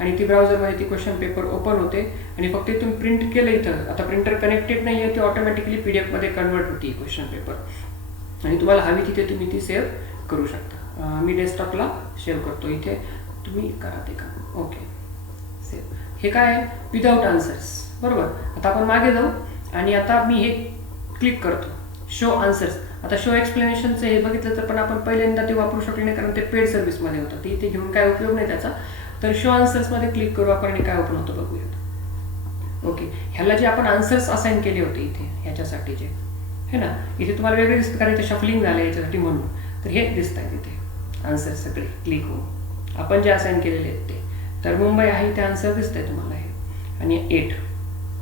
आणि ती ब्राउझरमध्ये ती क्वेश्चन पेपर ओपन होते आणि फक्त तुम्ही प्रिंट केलं इथं. आता प्रिंटर कनेक्टेड नाही आहे, ती ऑटोमॅटिकली PDF कन्वर्ट होती क्वेश्चन पेपर आणि तुम्हाला हवी तिथे तुम्ही ती सेव्ह करू शकता. मी डेस्कटॉपला सेव्ह करतो, इथे तुम्ही करा ते काम. Okay save. हे काय आहे विदाऊट आन्सर्स, बरोबर. आता आपण मागे जाऊ आणि आता मी हे क्लिक करतो शो आन्सर्स. आता शो एक्सप्लेनेशनचं हे बघितलं तर पण आपण पहिल्यांदा ते वापरू शकलो नाही कारण ते पेड सर्व्हिसमध्ये होतं, ते इथे घेऊन काय उपयोग नाही त्याचा. तर शो आन्सर्समध्ये क्लिक करू आपण आणि काय ओपन होतं बघूयात. ओके, ह्याला जे आपण आन्सर्स असाइन केले होते इथे ह्याच्यासाठी जे है ना, इथे तुम्हाला वेगळे दिसतं कारण इथे शफलिंग झालं याच्यासाठी म्हणून. तर हे दिसत आहेत इथे आन्सर सगळे क्लिक होऊन आपण जे असाइन केलेले आहेत ते. तर मुंबई आहे ते आन्सर दिसत आहे तुम्हाला हे आणि 8.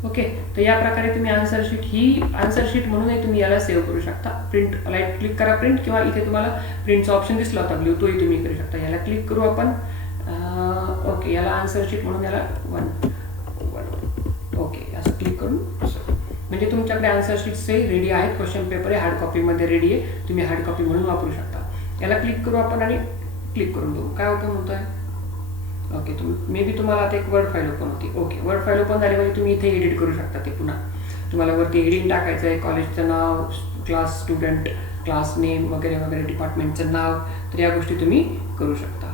ओके, तर या प्रकारे तुम्ही आन्सर शीट ही आन्सर शीट म्हणूनही तुम्ही याला सेव्ह करू शकता. प्रिंट लाईट क्लिक करा प्रिंट किंवा इथे तुम्हाला प्रिंटचा ऑप्शन दिसला होता ब्ल्यू, तोही तुम्ही करू शकता. याला क्लिक करू आपण. ओके, याला आन्सर शीट म्हणून याला 1. ओके, असं क्लिक करून म्हणजे तुमच्याकडे आन्सर शीट्सचे रेडी आहेत. क्वेश्चन पेपर आहे हार्ड कॉपीमध्ये रेडी आहे, तुम्ही हार्ड कॉपी म्हणून वापरू शकता. याला क्लिक करू आपण आणि क्लिक करून बघू काय ओपन होतं आहे. ओके, मे बी तुम्हाला आता एक वर्ड फाईल ओपन होती. ओके, वर्ड फाईल ओपन झाली म्हणजे तुम्ही इथे एडिट करू शकता. ते पुन्हा तुम्हाला वरती एडिट टाकायचं आहे, कॉलेजचं नाव, क्लास स्टुडंट, क्लास नेम वगैरे वगैरे, डिपार्टमेंटचं नाव, तर या गोष्टी तुम्ही करू शकता.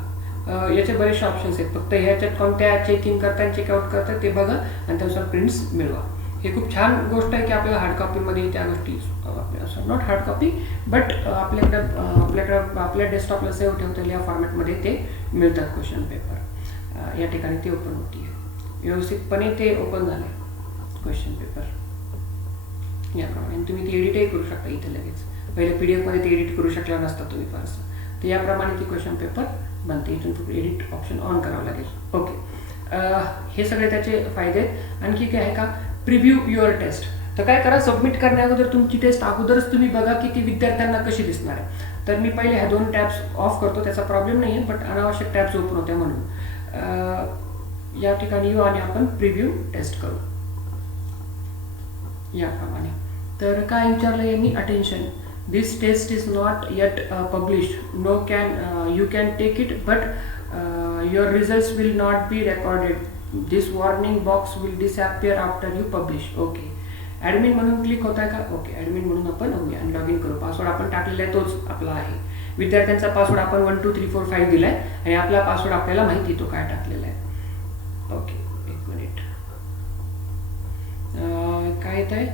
याचे बरेचसे ऑप्शन्स आहेत. फक्त ह्याच्यात कोणत्या चेक इन करता चेकआउट करता ते बघा आणि त्यानुसार प्रिंट्स मिळवा. हे खूप छान गोष्ट आहे की आपल्याला हार्ड कॉपीमध्ये त्या गोष्टी असं नॉट हार्ड कॉपी बट आपल्याकडं आपल्या डेस्कटॉपला सेव्ह ठेवलेल्या या फॉर्मॅटमध्ये ते मिळतात क्वेश्चन पेपर. या ठिकाणी ते ओपन होती आहे व्यवस्थितपणे, ते ओपन झालं आहे क्वेश्चन पेपर याप्रमाणे. तुम्ही ती एडिटही करू शकता इथे लगेच. पहिले PDF ते एडिट करू शकला नसता तुम्ही फारसं, तर याप्रमाणे ती क्वेश्चन पेपर बनते. इथून तुम्ही एडिट ऑप्शन ऑन करावं लागेल. ओके, हे सगळे त्याचे फायदे आहेत. आणखी काय आहे का, प्रिव्ह्यू युअर टेस्ट. तर काय करा, सबमिट करण्याअगोदर तुमची टेस्ट अगोदरच तुम्ही बघा की ती विद्यार्थ्यांना कशी दिसणार आहे. तर मी पहिले ह्या 2 टॅब्स ऑफ करतो, त्याचा प्रॉब्लेम नाही आहे, बट अनावश्यक टॅब्स ओपन होत्या म्हणून. या ठिकाणी येऊ आणि आपण प्रिव्ह्यू टेस्ट करू याप्रमाणे. तर काय विचारलं यांनी, attention, this test is not yet published, you can take it but your results will not be recorded, this warning box will disappear after you publish. Okay, admin म्हणून क्लिक होत आहे का. ओके, ॲडमिन म्हणून आपण होऊया आणि log in करू. Password आपण टाकलेला आहे तोच आपला आहे. विद्यार्थ्यांचा पासवर्ड आपण 1 2 3 4 5 दिला आहे आणि आपला पासवर्ड आपल्याला माहिती तो काय टाकलेला आहे. ओके, एक मिनिट. काय येत आहे,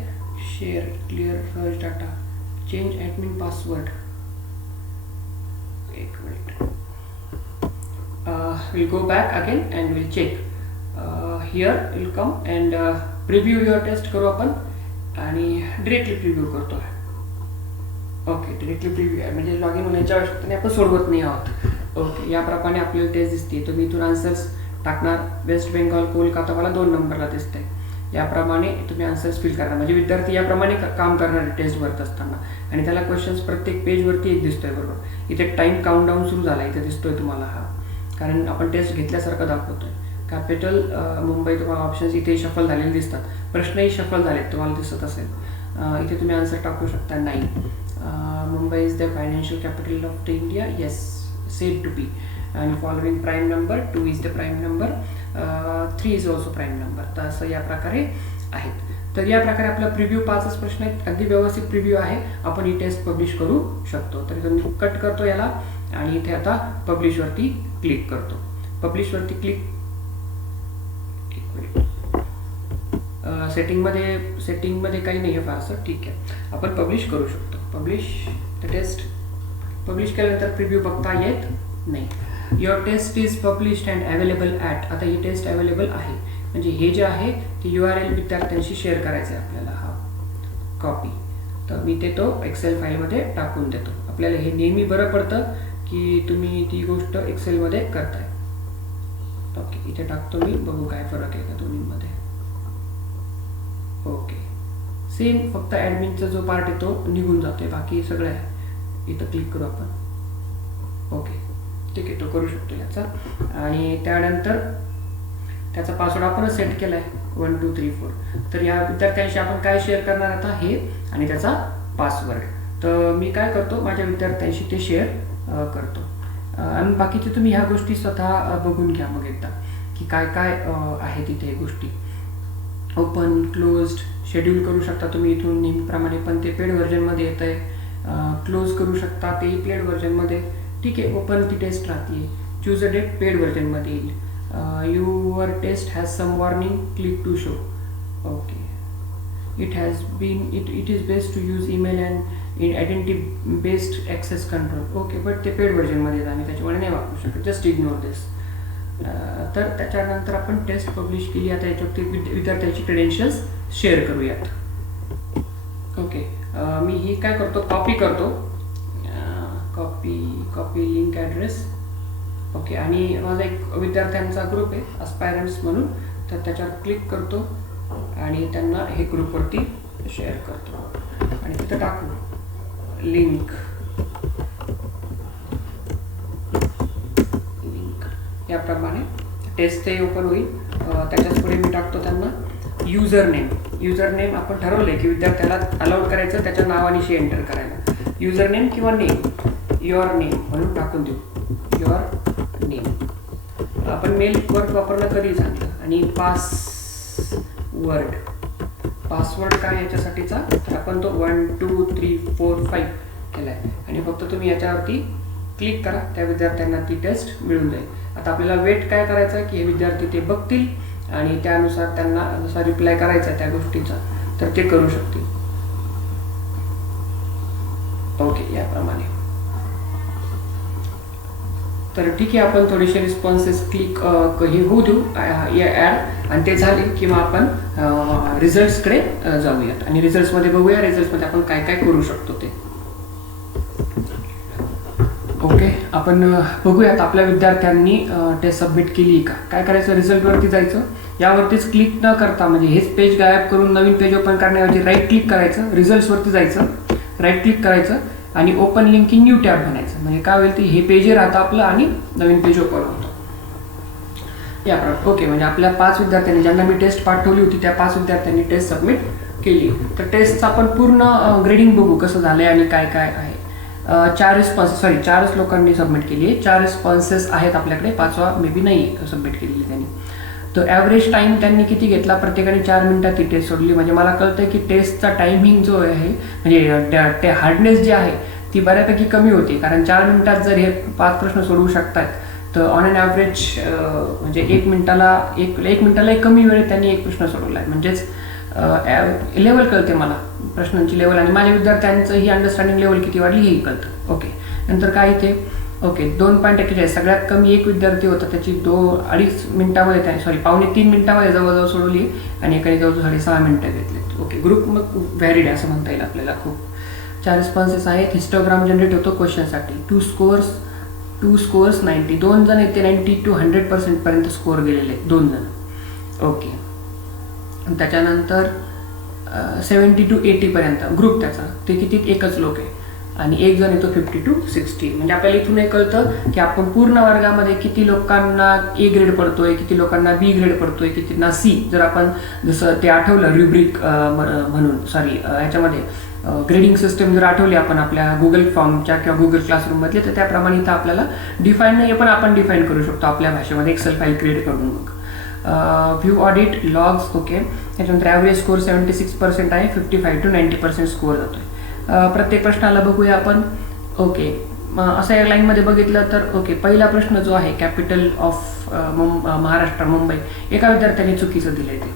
share, clear search data, change admin password. एक minute. Will go back again and will check. Here will come and preview your test करू आपण आणि डिरेक्टली प्रिव्ह्यू करतो. ओके, डिरेक्टली प्रिव्ह्यू आहे म्हणजे लॉग इन होण्याच्या आवश्यकतेने आपण सोडवत नाही आहोत. ओके, याप्रमाणे आपल्याला टेस्ट दिसते. तुम्ही इथून आन्सर्स टाकणार. वेस्ट बेंगॉल कोलकाता मला 2 नंबरला दिसत आहे. याप्रमाणे तुम्ही आन्सर्स फिल करणार म्हणजे विद्यार्थी याप्रमाणे काम करणार टेस्ट भरत असताना. आणि त्याला क्वेश्चन्स प्रत्येक पेजवरती एक दिसतोय, बरोबर. इथे टाईम काउंटडाऊन सुरू झाला इथे दिसतोय तुम्हाला हा, कारण आपण टेस्ट घेतल्यासारखं दाखवतोय. कॅपिटल मुंबई तुम्हाला ऑप्शन्स इथे शफल झालेले दिसतात. प्रश्नही शफल झालेत तुम्हाला दिसत असेल. इथे तुम्ही आन्सर टाकू शकता. नाही, Mumbai is the financial capital of the India. Yes, said to be. आणि following prime number 2 is the prime number, 3 is also prime number. तर असं या प्रकारे आहेत. तर या प्रकारे आपला प्रिव्ह्यू 5च प्रश्न आहेत. अगदी व्यवस्थित प्रिव्ह्यू आहे. आपण ही टेस्ट पब्लिश करू शकतो. तर इथून कट करतो याला आणि इथे आता पब्लिशवरती क्लिक करतो. पब्लिशवरती क्लिक. सेटिंगमध्ये काही नाही आहे फारसं, ठीक आहे. आपण पब्लिश करू शकतो. Publish the test. पब्लिश केल्यानंतर प्रिव्ह्यू बघता येत नाही. Your test is published and available at. आता ही टेस्ट अवेलेबल आहे म्हणजे हे जे आहे ते URL विद्यार्थ्यांशी शेअर करायचं आहे आपल्याला. हा कॉपी तर मी ते तो एक्सेल फाईलमध्ये टाकून देतो. आपल्याला हे नेहमी बरं पडतं की तुम्ही ती गोष्ट एक्सेलमध्ये करताय. ओके, इथे टाकतो मी, बघू काय फरक आहे का दोन्हीमध्ये. ओके, सेम, फक्त ॲडमिनचा जो पार्ट आहे तो निघून जातोय, बाकी सगळं आहे. इथं क्लिक करू आपण. ओके, ठीक आहे, तो करू शकतो याचा. आणि त्यानंतर त्याचा पासवर्ड आपणच सेट केला आहे 1 2 3 4. तर या विद्यार्थ्यांशी आपण काय शेअर करणार आता, हे आणि त्याचा पासवर्ड. तर मी काय करतो, माझ्या विद्यार्थ्यांशी ते शेअर करतो. आणि बाकीचे तुम्ही ह्या गोष्टी स्वतः बघून घ्या मग एकदा, की काय काय आहे तिथे गोष्टी. ओपन, क्लोज्ड, शेड्यूल करू शकता तुम्ही इथून नेहमीप्रमाणे, पण ते पेड व्हर्जनमध्ये येतं आहे. क्लोज करू शकता, तेही पेड व्हर्जनमध्ये. ठीक आहे, ओपन ती टेस्ट राहते. चूज अ डेट पेड व्हर्जनमध्ये येईल. Your test has some warning, click to show. Okay, it has been it is best to use email and in identity based access control. Okay, but ते paid व्हर्जनमध्ये आम्ही त्याच्यामुळे नाही वापरू शकत, just ignore दिस. तर त्याच्यानंतर आपण टेस्ट पब्लिश केली. आता याच्यावरती विद्यार्थ्यांची क्रेडेन्शियल्स शेअर करूयात. ओके, मी ही काय करतो, कॉपी करतो, कॉपी लिंक ॲड्रेस. ओके, आणि माझा एक विद्यार्थ्यांचा ग्रुप आहे अस्पायरंट्स म्हणून, तर त्याच्यावर क्लिक करतो आणि त्यांना हे ग्रुपवरती शेअर करतो आणि तिथं टाकू लिंक याप्रमाणे. टेस्ट ते ओपन होईल. त्याच्याच पुढे मी टाकतो त्यांना युजर नेम आपण ठरवलंय की विद्यार्थ्याला अलाउड करायचं त्याच्या नावानिशी एंटर करायला. युजर नेम किंवा नेम, युअर नेम म्हणून टाकून देऊ, युअर नेम. आपण मेल वर्ड वापरणं कधी चांगलं. आणि पासवर्ड काय याच्यासाठीचा, तर आपण तो 1 2 3 4 5 केला आहे. आणि फक्त तुम्ही याच्यावरती क्लिक करा, त्या विद्यार्थ्यांना ती टेस्ट मिळून जाईल. आता आपल्याला वेट काय करायचं की हे विद्यार्थी ते बघतील आणि त्यानुसार त्यांना जसा रिप्लाय करायचा आहे त्या गोष्टीचा, तर ते करू शकतील. ओके, याप्रमाणे. तर ठीक आहे, आपण थोडेसे रिस्पॉन्सेस क्लिक हे होऊ देऊ या ॲड, आणि ते झाले किंवा आपण रिझल्ट्सकडे जाऊयात आणि रिझल्ट्समध्ये बघूया रिझल्ट्समध्ये आपण काय काय करू शकतो ते. ओके, आपण बघूयात आपल्या विद्यार्थ्यांनी टेस्ट सबमिट केली का. काय करायचं, रिझल्टवरती जायचं, यावरतीच क्लिक न करता, म्हणजे हेच पेज गायब करून नवीन पेज ओपन करण्याऐवजी राईट क्लिक करायचं, रिझल्ट्सवरती जायचं, राईट क्लिक करायचं आणि open link in new tab म्हणायचं. म्हणजे काय होईल, ते हे पेज राहतं आपलं आणि नवीन पेज ओपन होतं याप्रमाणे. ओके, म्हणजे आपल्या 5 विद्यार्थ्यांनी, ज्यांना मी टेस्ट पाठवली होती त्या 5 विद्यार्थ्यांनी टेस्ट सबमिट केली. तर टेस्टचं आपण पूर्ण ग्रेडिंग बघू कसं झालंय आणि काय काय आहे. 4 लोकांनी सबमिट केली आहे. 4 रिस्पॉन्सेस आहेत आपल्याकडे, 5वा मे बी नाही सबमिट केलेली त्यांनी. तर ॲव्हरेज टाईम त्यांनी किती घेतला, प्रत्येकाने 4 मिनिटात ती टेस्ट सोडली. म्हणजे मला कळतंय की टेस्टचा टायमिंग जो आहे, म्हणजे ते हार्डनेस जी आहे ती बऱ्यापैकी कमी होती. कारण 4 मिनिटात जर हे 5 प्रश्न सोडवू शकतात, तर ऑन अन ॲव्हरेज म्हणजे 1 मिनिटाला एक कमी वेळेत त्यांनी एक प्रश्न सोडवला आहे. म्हणजेच लेवल कळते मला, प्रश्नांची लेवल, आणि माझ्या विद्यार्थ्यांचं ही अंडरस्टँडिंग लेवल किती वाढली हेही कळतं. ओके, नंतर काय इथे, ओके 2.41, सगळ्यात कमी एक विद्यार्थी होता, त्याची 2-2.5 मिनिटामध्ये त्याने पावणे 3 मिनिटामध्ये जवळजवळ सोडवली आणि एकाने जवळजवळ 6.5 मिनिटं घेतले. ओके, ग्रुप मग व्हॅरिड असं म्हणता येईल आपल्याला. खूप 4 रिस्पॉन्सेस आहेत. हिस्टोग्राम जनरेट होतो क्वेश्चनसाठी. 2 स्कोअर्स 90, 2 जण येते 90 to 100% पर्यंत स्कोअर गेलेले 2 जण. ओके, त्याच्यानंतर 70 to 80 पर्यंत ग्रुप त्याचा, ते किती, एकच लोक आहे, आणि एक जण येतो 50 to 60. म्हणजे आपल्याला इथून हे कळतं की आपण पूर्ण वर्गामध्ये किती लोकांना A ग्रेड पडतोय, किती लोकांना B ग्रेड पडतोय, कितींना C. जर आपण जसं ते आठवलं रुब्रिक म्हणून, ह्याच्यामध्ये ग्रेडिंग सिस्टम जर आठवली आपण आपल्या गुगल फॉर्मच्या किंवा गुगल क्लासरूममधले, तर त्याप्रमाणे इथं आपल्याला डिफाईन नाही पण आपण डिफाईन करू शकतो आपल्या भाषेमध्ये एक्सेल फाईल क्रिएट करून. मग व्ह्यू ऑडिट लॉग्स. ओके, त्याच्यानंतर ॲव्हरेज स्कोअर 76% आहे, 55 to 90% स्कोअर जातोय. प्रत्येक प्रश्नाला बघूया आपण. ओके, असं या लाईनमध्ये बघितलं तर ओके, पहिला प्रश्न जो आहे कॅपिटल ऑफ महाराष्ट्र मुंबई, एका विद्यार्थ्याने चुकीचं दिलंय ते.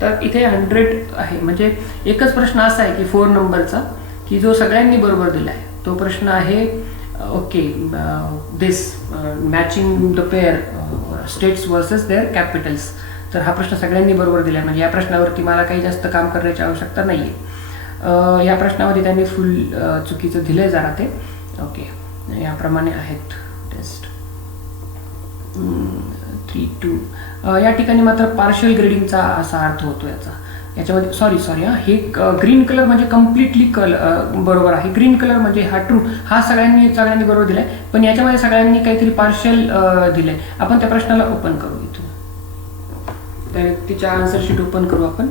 तर इथे 100 आहे. म्हणजे एकच प्रश्न असा आहे की 4 नंबरचा, की जो सगळ्यांनी बरोबर दिला आहे. तो प्रश्न आहे okay, this matching the pair states versus their capitals. तर हा प्रश्न सगळ्यांनी बरोबर दिला आहे. म्हणजे या प्रश्नावरती मला काही जास्त काम करण्याची आवश्यकता नाही आहे. या प्रश्नामध्ये त्यांनी फुल चुकीचं दिलं आहे जरा ते. ओके, याप्रमाणे आहेत टेस्ट 3-2. या ठिकाणी मात्र पार्शियल ग्रेडिंगचा असा अर्थ होतो याच्यामध्ये. सॉरी हे ग्रीन कलर म्हणजे कम्प्लिटली बरोबर आहे. ग्रीन कलर म्हणजे हा ट्रू, हा सगळ्यांनी बरोबर दिलाय, पण याच्यामध्ये सगळ्यांनी काहीतरी पार्शियल दिलंय. आपण त्या प्रश्नाला ओपन करू, इथून त्या व्यक्तीच्या आन्सर शीट ओपन करू आपण.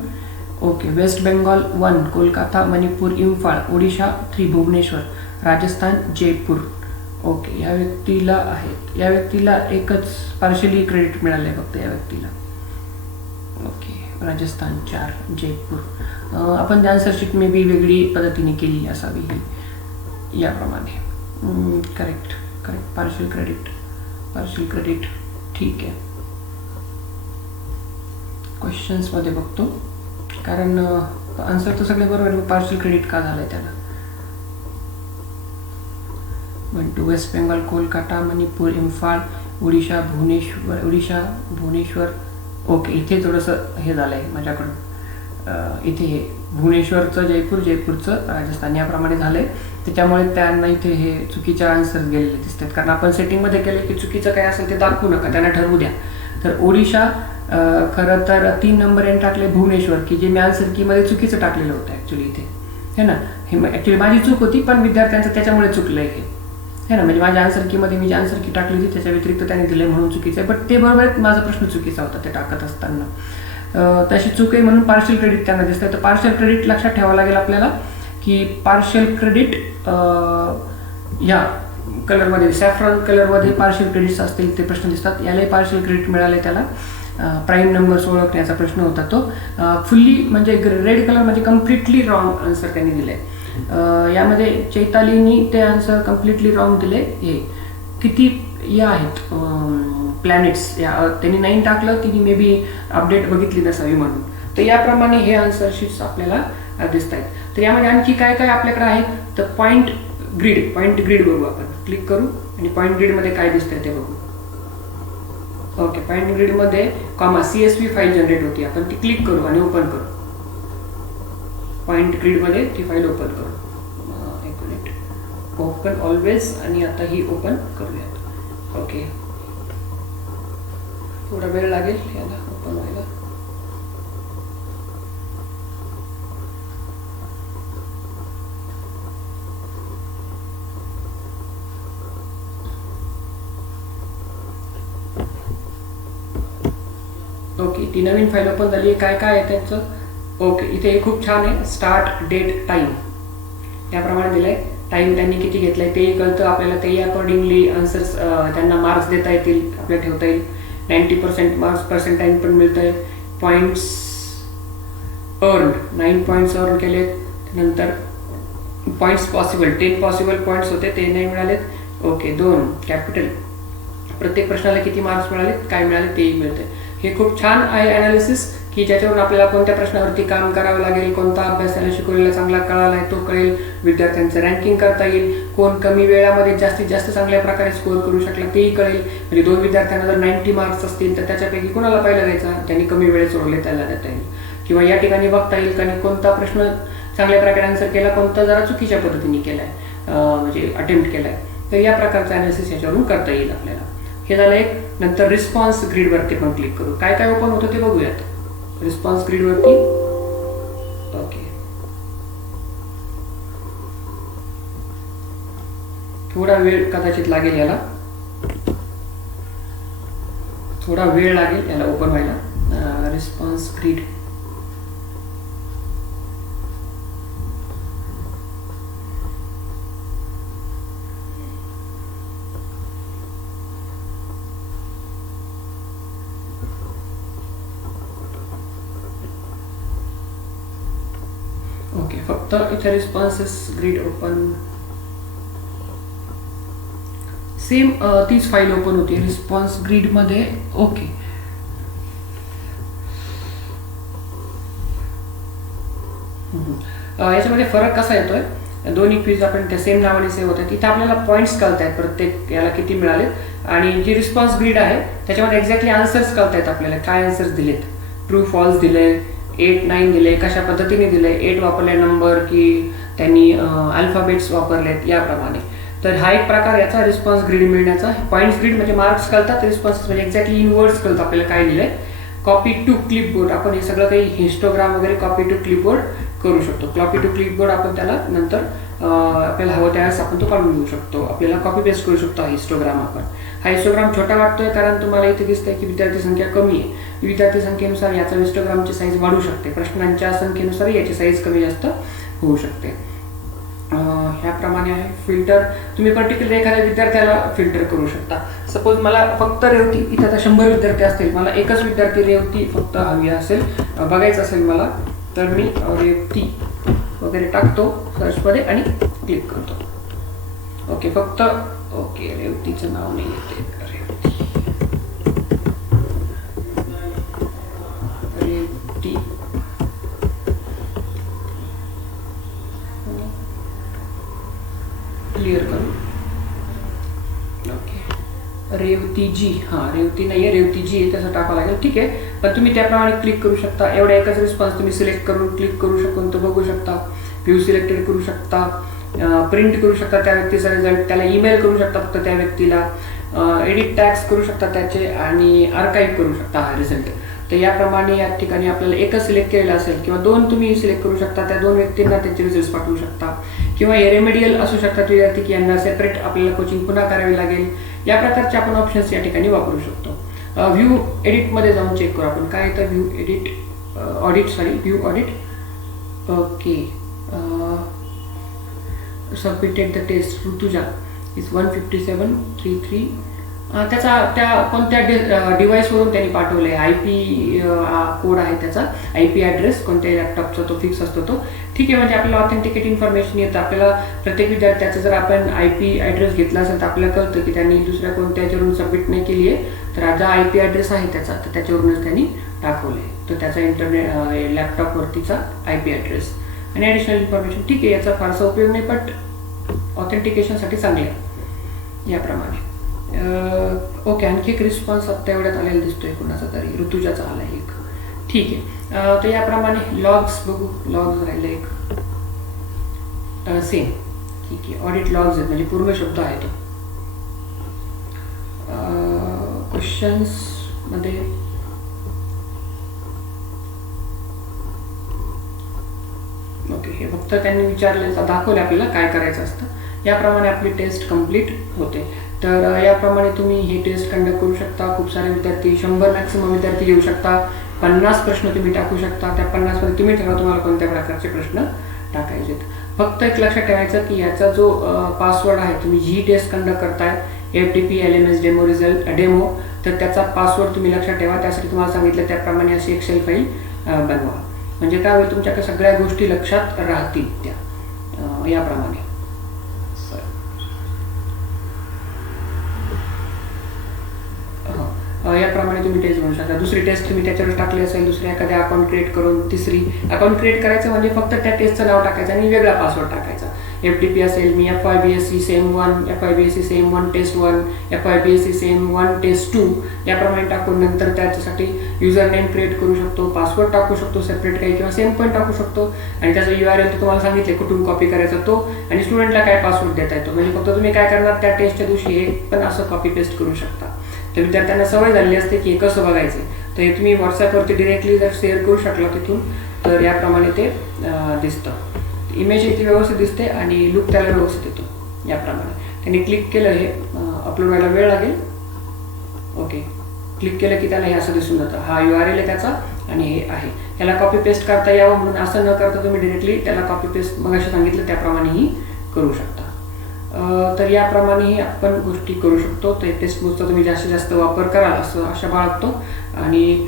Okay, West Bengal 1, Kolkata, Manipur, Imphal, Odisha 3, Bhubaneswar, Rajasthan, Jaipur. Okay, या व्यक्तीला एकच पार्शियली क्रेडिट मिळालं आहे फक्त या व्यक्तीला. ओके, राजस्थान 4, जयपूर. आपण आन्सर शीट मे बी वेगळी पद्धतीने केली असावी ही, याप्रमाणे. Correct, partial credit. ठीक आहे, क्वेश्चन्समध्ये बघतो, कारण आन्सर तर सगळे बरोबर, पार्शियल क्रेडिट का झालंय त्याला. 1, 2, वेस्ट बेंगॉल, कोलकाता, मणिपूर, इम्फाळ, ओडिशा, भुवनेश्वर. ओके, इथे थोडंसं हे झालं आहे माझ्याकडून. इथे हे भुवनेश्वरचं जयपूरचं राजस्थान याप्रमाणे झालं आहे. त्याच्यामुळे त्यांना इथे हे चुकीचे आन्सर्स गेलेले दिसतात, कारण आपण सेटिंगमध्ये केले की चुकीचं काय असेल ते दाखवू नका, त्यांना ठरवू द्या. तर ओडिशा खरं तर 3 नंबर यांनी टाकले, भुवनेश्वर की जे मी आन्सर कीमध्ये चुकीचं टाकलेलं होतं ॲक्च्युली इथे, है ना. हे ॲक्च्युली माझी चूक होती, पण विद्यार्थ्यांचं त्याच्यामुळे चुकलं आहे हे ना. म्हणजे माझ्या आन्सर कीमध्ये मी जी आन्सर की टाकली होती त्याच्या व्यतिरिक्त त्यांनी दिलं म्हणून चुकीचं आहे, बट ते बरोबर माझा प्रश्न चुकीचा होता ते टाकत असताना. तशी चूक आहे म्हणून पार्शियल क्रेडिट त्यांना दिसतंय. तर पार्शियल क्रेडिट लक्षात ठेवावं लागेल आपल्याला की पार्शियल क्रेडिट या कलरमध्ये, सॅफ्रॉन कलरमध्ये पार्शियल क्रेडिट्स असतील ते प्रश्न दिसतात. यालाही पार्शियल क्रेडिट मिळाले त्याला. प्राईम नंबर्स ओळखण्याचा प्रश्न होता तो. फुल्ली म्हणजे रेड कलर म्हणजे कम्प्लिटली रॉंग आन्सर त्यांनी दिले. यामध्ये चैतालीनी ते आन्सर कम्प्लिटली रॉंग दिले. हे किती या आहेत प्लॅनेट्स, त्यांनी 9 टाकलं, तिने मे बी अपडेट बघितली नसावी म्हणून. तर याप्रमाणे हे आन्सर शीट्स आपल्याला दिसत आहेत. तर यामध्ये आणखी काय काय आपल्याकडे आहे, तर पॉईंट ग्रीड बघू आपण. क्लिक करू आणि पॉईंट ग्रीडमध्ये काय दिसतंय ते बघू. ओके, पॉईंट ग्रीडमध्ये CSV फाईल जनरेट होती, आपण ती क्लिक करू आणि ओपन करू. पॉईंट ग्रीडमध्ये ती फाईल ओपन करू. एक मिनिट, ओपन ऑलवेज, आणि आता ही ओपन करूयात. ओके, थोडा वेळ लागेल याला ओपन व्हायला. ओके, ती नवीन फाईल ओपन झाली आहे. काय काय आहे त्यांचं. ओके, इथे खूप छान आहे, स्टार्ट डेट टाईम याप्रमाणे दिलंय. टाईम त्यांनी किती घेतलाय तेही कळतं आपल्याला. तेही अकॉर्डिंगली आन्सर्स त्यांना मार्क्स देता येतील, आपल्याला ठेवता येईल. 90% मार्क्स, पर्सेंटाईल पण मिळत आहे. पॉईंट्स अर्न, 9 पॉईंट्स अर्न केलेत. नंतर पॉईंट्स पॉसिबल, 10 पॉसिबल पॉईंट्स होते ते नाही मिळालेत. ओके, 2 कॅपिटल, प्रत्येक प्रश्नाला किती मार्क्स मिळाले, काय मिळाले तेही मिळते. हे खूप छान आहे ॲनालिसिस, की ज्याच्यावरून आपल्याला कोणत्या प्रश्नावरती काम करावं लागेल, कोणता अभ्यास त्याला शिकवलेला चांगला कळाला आहे तो कळेल, विद्यार्थ्यांचं रँकिंग करता येईल, कोण कमी वेळामध्ये जास्तीत जास्त चांगल्या प्रकारे स्कोअर करू शकला तेही कळेल. म्हणजे 2 विद्यार्थ्यांना जर 90 मार्क्स असतील तर त्याच्यापैकी कोणाला पहिला द्यायचा, त्यांनी कमी वेळेत सोडवले त्याला देता येईल. किंवा या ठिकाणी बघता येईल का कोणता प्रश्न चांगल्या प्रकारे आन्सर केला, कोणता जरा चुकीच्या पद्धतीने केलाय, म्हणजे अटेम्प्ट केलाय. तर या प्रकारचा ॲनालिसिस याच्यावरून करता येईल आपल्याला. हे झालं एक. नंतर रिस्पॉन्स ग्रीडवरती पण क्लिक करू. काय काय ओपन होतं ते बघूयात. रिस्पॉन्स ग्रीडवरती. ओके, थोडा वेळ कदाचित लागेल याला, थोडा वेळ लागेल याला ओपन व्हायला. Response grid. ओके, फक्त इथे रिस्पॉन्सेस ग्रीड ओपन, सेम तीच फाईल ओपन होती रिस्पॉन्स ग्रीडमध्ये. ओके, याच्यामध्ये फरक कसा येतोय, दोन्ही क्विज आपण त्या सेम नावाने सेव्ह होतात. इथे आपल्याला पॉईंट्स कळतायत प्रत्येक याला किती मिळाले, आणि जी रिस्पॉन्स ग्रीड आहे त्याच्यामध्ये एक्झॅक्टली आन्सर्स कळतायत आपल्याला, काय आन्सर्स दिलेत, ट्रू फॉल्स दिले, 8 9 दिले, कशा पद्धतीने दिले, 8 वापरले नंबर की त्यांनी अल्फाबेट्स वापरलेत याप्रमाणे. तर हा एक प्रकार याचा रिस्पॉन्स ग्रीड मिळण्याचा. पॉईंट्स ग्रीड म्हणजे मार्क्स कळतात, रिस्पॉन्स म्हणजे एक्झॅक्टली इन वर्ड्स कळतं आपल्याला काय दिलंय. कॉपी टू क्लिपबोर्ड, आपण हे सगळं काही हिस्टोग्राम वगैरे कॉपी टू क्लिपबोर्ड करू शकतो. कॉपी टू क्लिपबोर्ड आपण त्याला नंतर आपल्याला हवं त्यावेळेस आपण तो काढून घेऊ शकतो. आपल्याला कॉपी पेस्ट करू शकतो हा हिस्टोग्राम. आपण हा हिस्टोग्राम छोटा वाटतोय कारण तुम्हाला इथे दिसतंय की विद्यार्थी संख्या कमी आहे. विद्यार्थी संख्येनुसार याचा हिस्टोग्रामची साईज वाढू शकते. प्रश्नांच्या संख्येनुसार याची साईज कमी जास्त होऊ शकते. ह्याप्रमाणे आहे. फिल्टर, तुम्ही पर्टिक्युलर एखाद्या विद्यार्थ्याला फिल्टर करू शकता. सपोज मला फक्त रेवती, इथे आता 100 विद्यार्थी असतील, मला एकच विद्यार्थी रेवती फक्त हवी असेल, बघायचं असेल मला, तर मी रेवती वगैरे टाकतो सर्चमध्ये आणि क्लिक करतो. ओके, फक्त ओके रेवतीचं नाव नाही येते, रेवती क्लिअर करू. ओके, रेवतीजी, हां रेवती नाही आहे, रेवतीजी आहे, तसं टाकावं लागेल. ठीक आहे, पण तुम्ही त्याप्रमाणे क्लिक करू शकता. एवढा एकच रिस्पॉन्स तुम्ही सिलेक्ट करून क्लिक करू शकून तो बघू शकता. व्ह्यू सिलेक्टेड करू शकता, प्रिंट करू शकता त्या व्यक्तीचा रिझल्ट, त्याला ईमेल करू शकता फक्त त्या व्यक्तीला, एडिट टॅग्स करू शकता त्याचे, आणि आर्काइव्ह करू शकता हा रिझल्ट. तर याप्रमाणे या ठिकाणी आपल्याला एकच सिलेक्ट केलेलं असेल किंवा 2 तुम्ही सिलेक्ट करू शकता, त्या 2 व्यक्तींना त्याचे रिझल्ट पाठवू शकता. किंवा हे रेमेडियल असू शकतात विद्यार्थी की यांना सेपरेट आपल्याला कोचिंग पुन्हा करावी लागेल. या प्रकारचे आपण ऑप्शन्स या ठिकाणी वापरू शकतो. व्ह्यू एडिटमध्ये जाऊन चेक करू आपण काय येतं. View edit, view audit. Okay, submitted the test Rutuja is 15733. त्याचा त्या कोणत्या डिव्हाइसवरून त्यांनी पाठवलं आहे, IP कोड आहे त्याचा, IP ॲड्रेस कोणत्याही लॅपटॉपचा तो फिक्स असतो तो. ठीक आहे, म्हणजे आपल्याला ऑथेंटिकेट इन्फॉर्मेशन येतं. आपल्याला प्रत्येक विद्यार्थ्याचा जर आपण IP ॲड्रेस घेतला असेल तर आपल्याला कळतं की त्यांनी दुसऱ्या कोणत्या याच्यावरून सबमिट नाही केली आहे, तर जो IP ॲड्रेस आहे त्याचा, तर त्याच्यावरूनच त्यांनी टाकवलं आहे. तर त्याचा इंटरनेट लॅपटॉपवरतीचा IP ॲड्रेस आणि ॲडिशनल इन्फॉर्मेशन. ठीक आहे, याचा फारसा उपयोग नाही, बट ऑथेंटिकेशनसाठी चांगले आहे. याप्रमाणे ओके, आणखी एक रिस्पॉन्स आत्ता एवढ्यात आलेला दिसतोय कुणाचा तरी, ऋतुजाचा आला एक. ठीक आहे, तर याप्रमाणे लॉग्स बघू. लॉग्स राहिलं एक सेम. ठीक आहे, ऑडिट लॉग्स आहेत म्हणजे पूर्ण शब्द आहे तो. क्वेश्चन्समध्ये ओके, हे फक्त त्यांनी विचारलेलं दाखवले आपल्याला काय करायचं असतं. याप्रमाणे आपली टेस्ट कंप्लीट होते. तर याप्रमाणे तुम्ही ही टेस्ट कंडक्ट करू शकता. खूप सारे विद्यार्थी, 100 मॅक्सिमम विद्यार्थी येऊ शकता. 50 प्रश्न तुम्ही टाकू शकता. त्या 50 मध्ये तुम्ही ठरवा तुम्हाला कोणत्या प्रकारचे प्रश्न टाकायचे. फक्त एक लक्षात ठेवायचं की याचा जो पासवर्ड आहे, तुम्ही जी टेस्ट कंडक्ट करताय FTP LMS demo result demo, तर त्याचा पासवर्ड तुम्ही लक्षात ठेवा. त्यासाठी तुम्हाला सांगितलं त्याप्रमाणे अशी एक्सेल फाईल बनवा. म्हणजे काय होईल, तुमच्याकडे सगळ्या गोष्टी लक्षात राहतील त्या याप्रमाणे. याप्रमाणे तुम्ही टेस्ट बनवू शकता. दुसरी टेस्ट तुम्ही त्याच्यावर टाकली असेल, दुसऱ्या एखाद्या अकाउंट क्रिएट करून, तिसरी अकाउंट क्रिएट करायचं म्हणजे फक्त त्या टेस्टचं नाव टाकायचं आणि वेगळा पासवर्ड टाकायचा. FTP असेल, मी FYBSC sem 1, FYBSC sem 1 test 1, FYBSC sem 1 test 2 याप्रमाणे टाकून नंतर त्याच्यासाठी युजर नेम क्रिएट करू शकतो, पासवर्ड टाकू शकतो सेपरेट काही किंवा सेम पण टाकू शकतो, आणि त्याचा URL तुम्हाला सांगितले कुठून कॉपी करायचा तो, आणि स्टुडंटला काय पासवर्ड देता येतो. म्हणजे फक्त तुम्ही काय करणार, त्या टेस्टच्या दिवशी हे पण असं कॉपी पेस्ट करू शकता. तर विद्यार्थ्यांना सवय झाली असते की हे कसं बघायचं. तर हे तुम्ही व्हॉट्सॲपवरती डिरेक्टली जर शेअर करू शकला तिथून, तर याप्रमाणे ते दिसतं. इमेज इथे व्यवस्थित दिसते आणि लुक त्याला व्यवस्थित येतो. याप्रमाणे त्यांनी क्लिक केलं, हे अपलोड व्हायला वेळ लागेल. ओके, क्लिक केलं की त्याला हे असं दिसून जातं. हा URL आहे त्याचा आणि हे आहे. त्याला कॉपी पेस्ट करता यावं म्हणून असं न करता तुम्ही डिरेक्टली त्याला कॉपी पेस्ट मग असं सांगितलं त्याप्रमाणेही करू शकता. तर याप्रमाणेही आपण गोष्टी करू शकतो. तर टेस्ट मोजचा तुम्ही जास्तीत जास्त वापर कराल असं आशा बाळगतो. आणि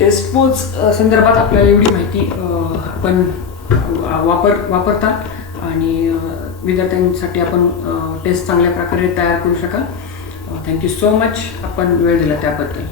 टेस्ट मोज संदर्भात आपल्याला एवढी माहिती आपण वापरता आणि विद्यार्थ्यांसाठी आपण टेस्ट चांगल्या प्रकारे तयार करू शकाल. थँक्यू सो मच, आपण वेळ दिला त्याबद्दल.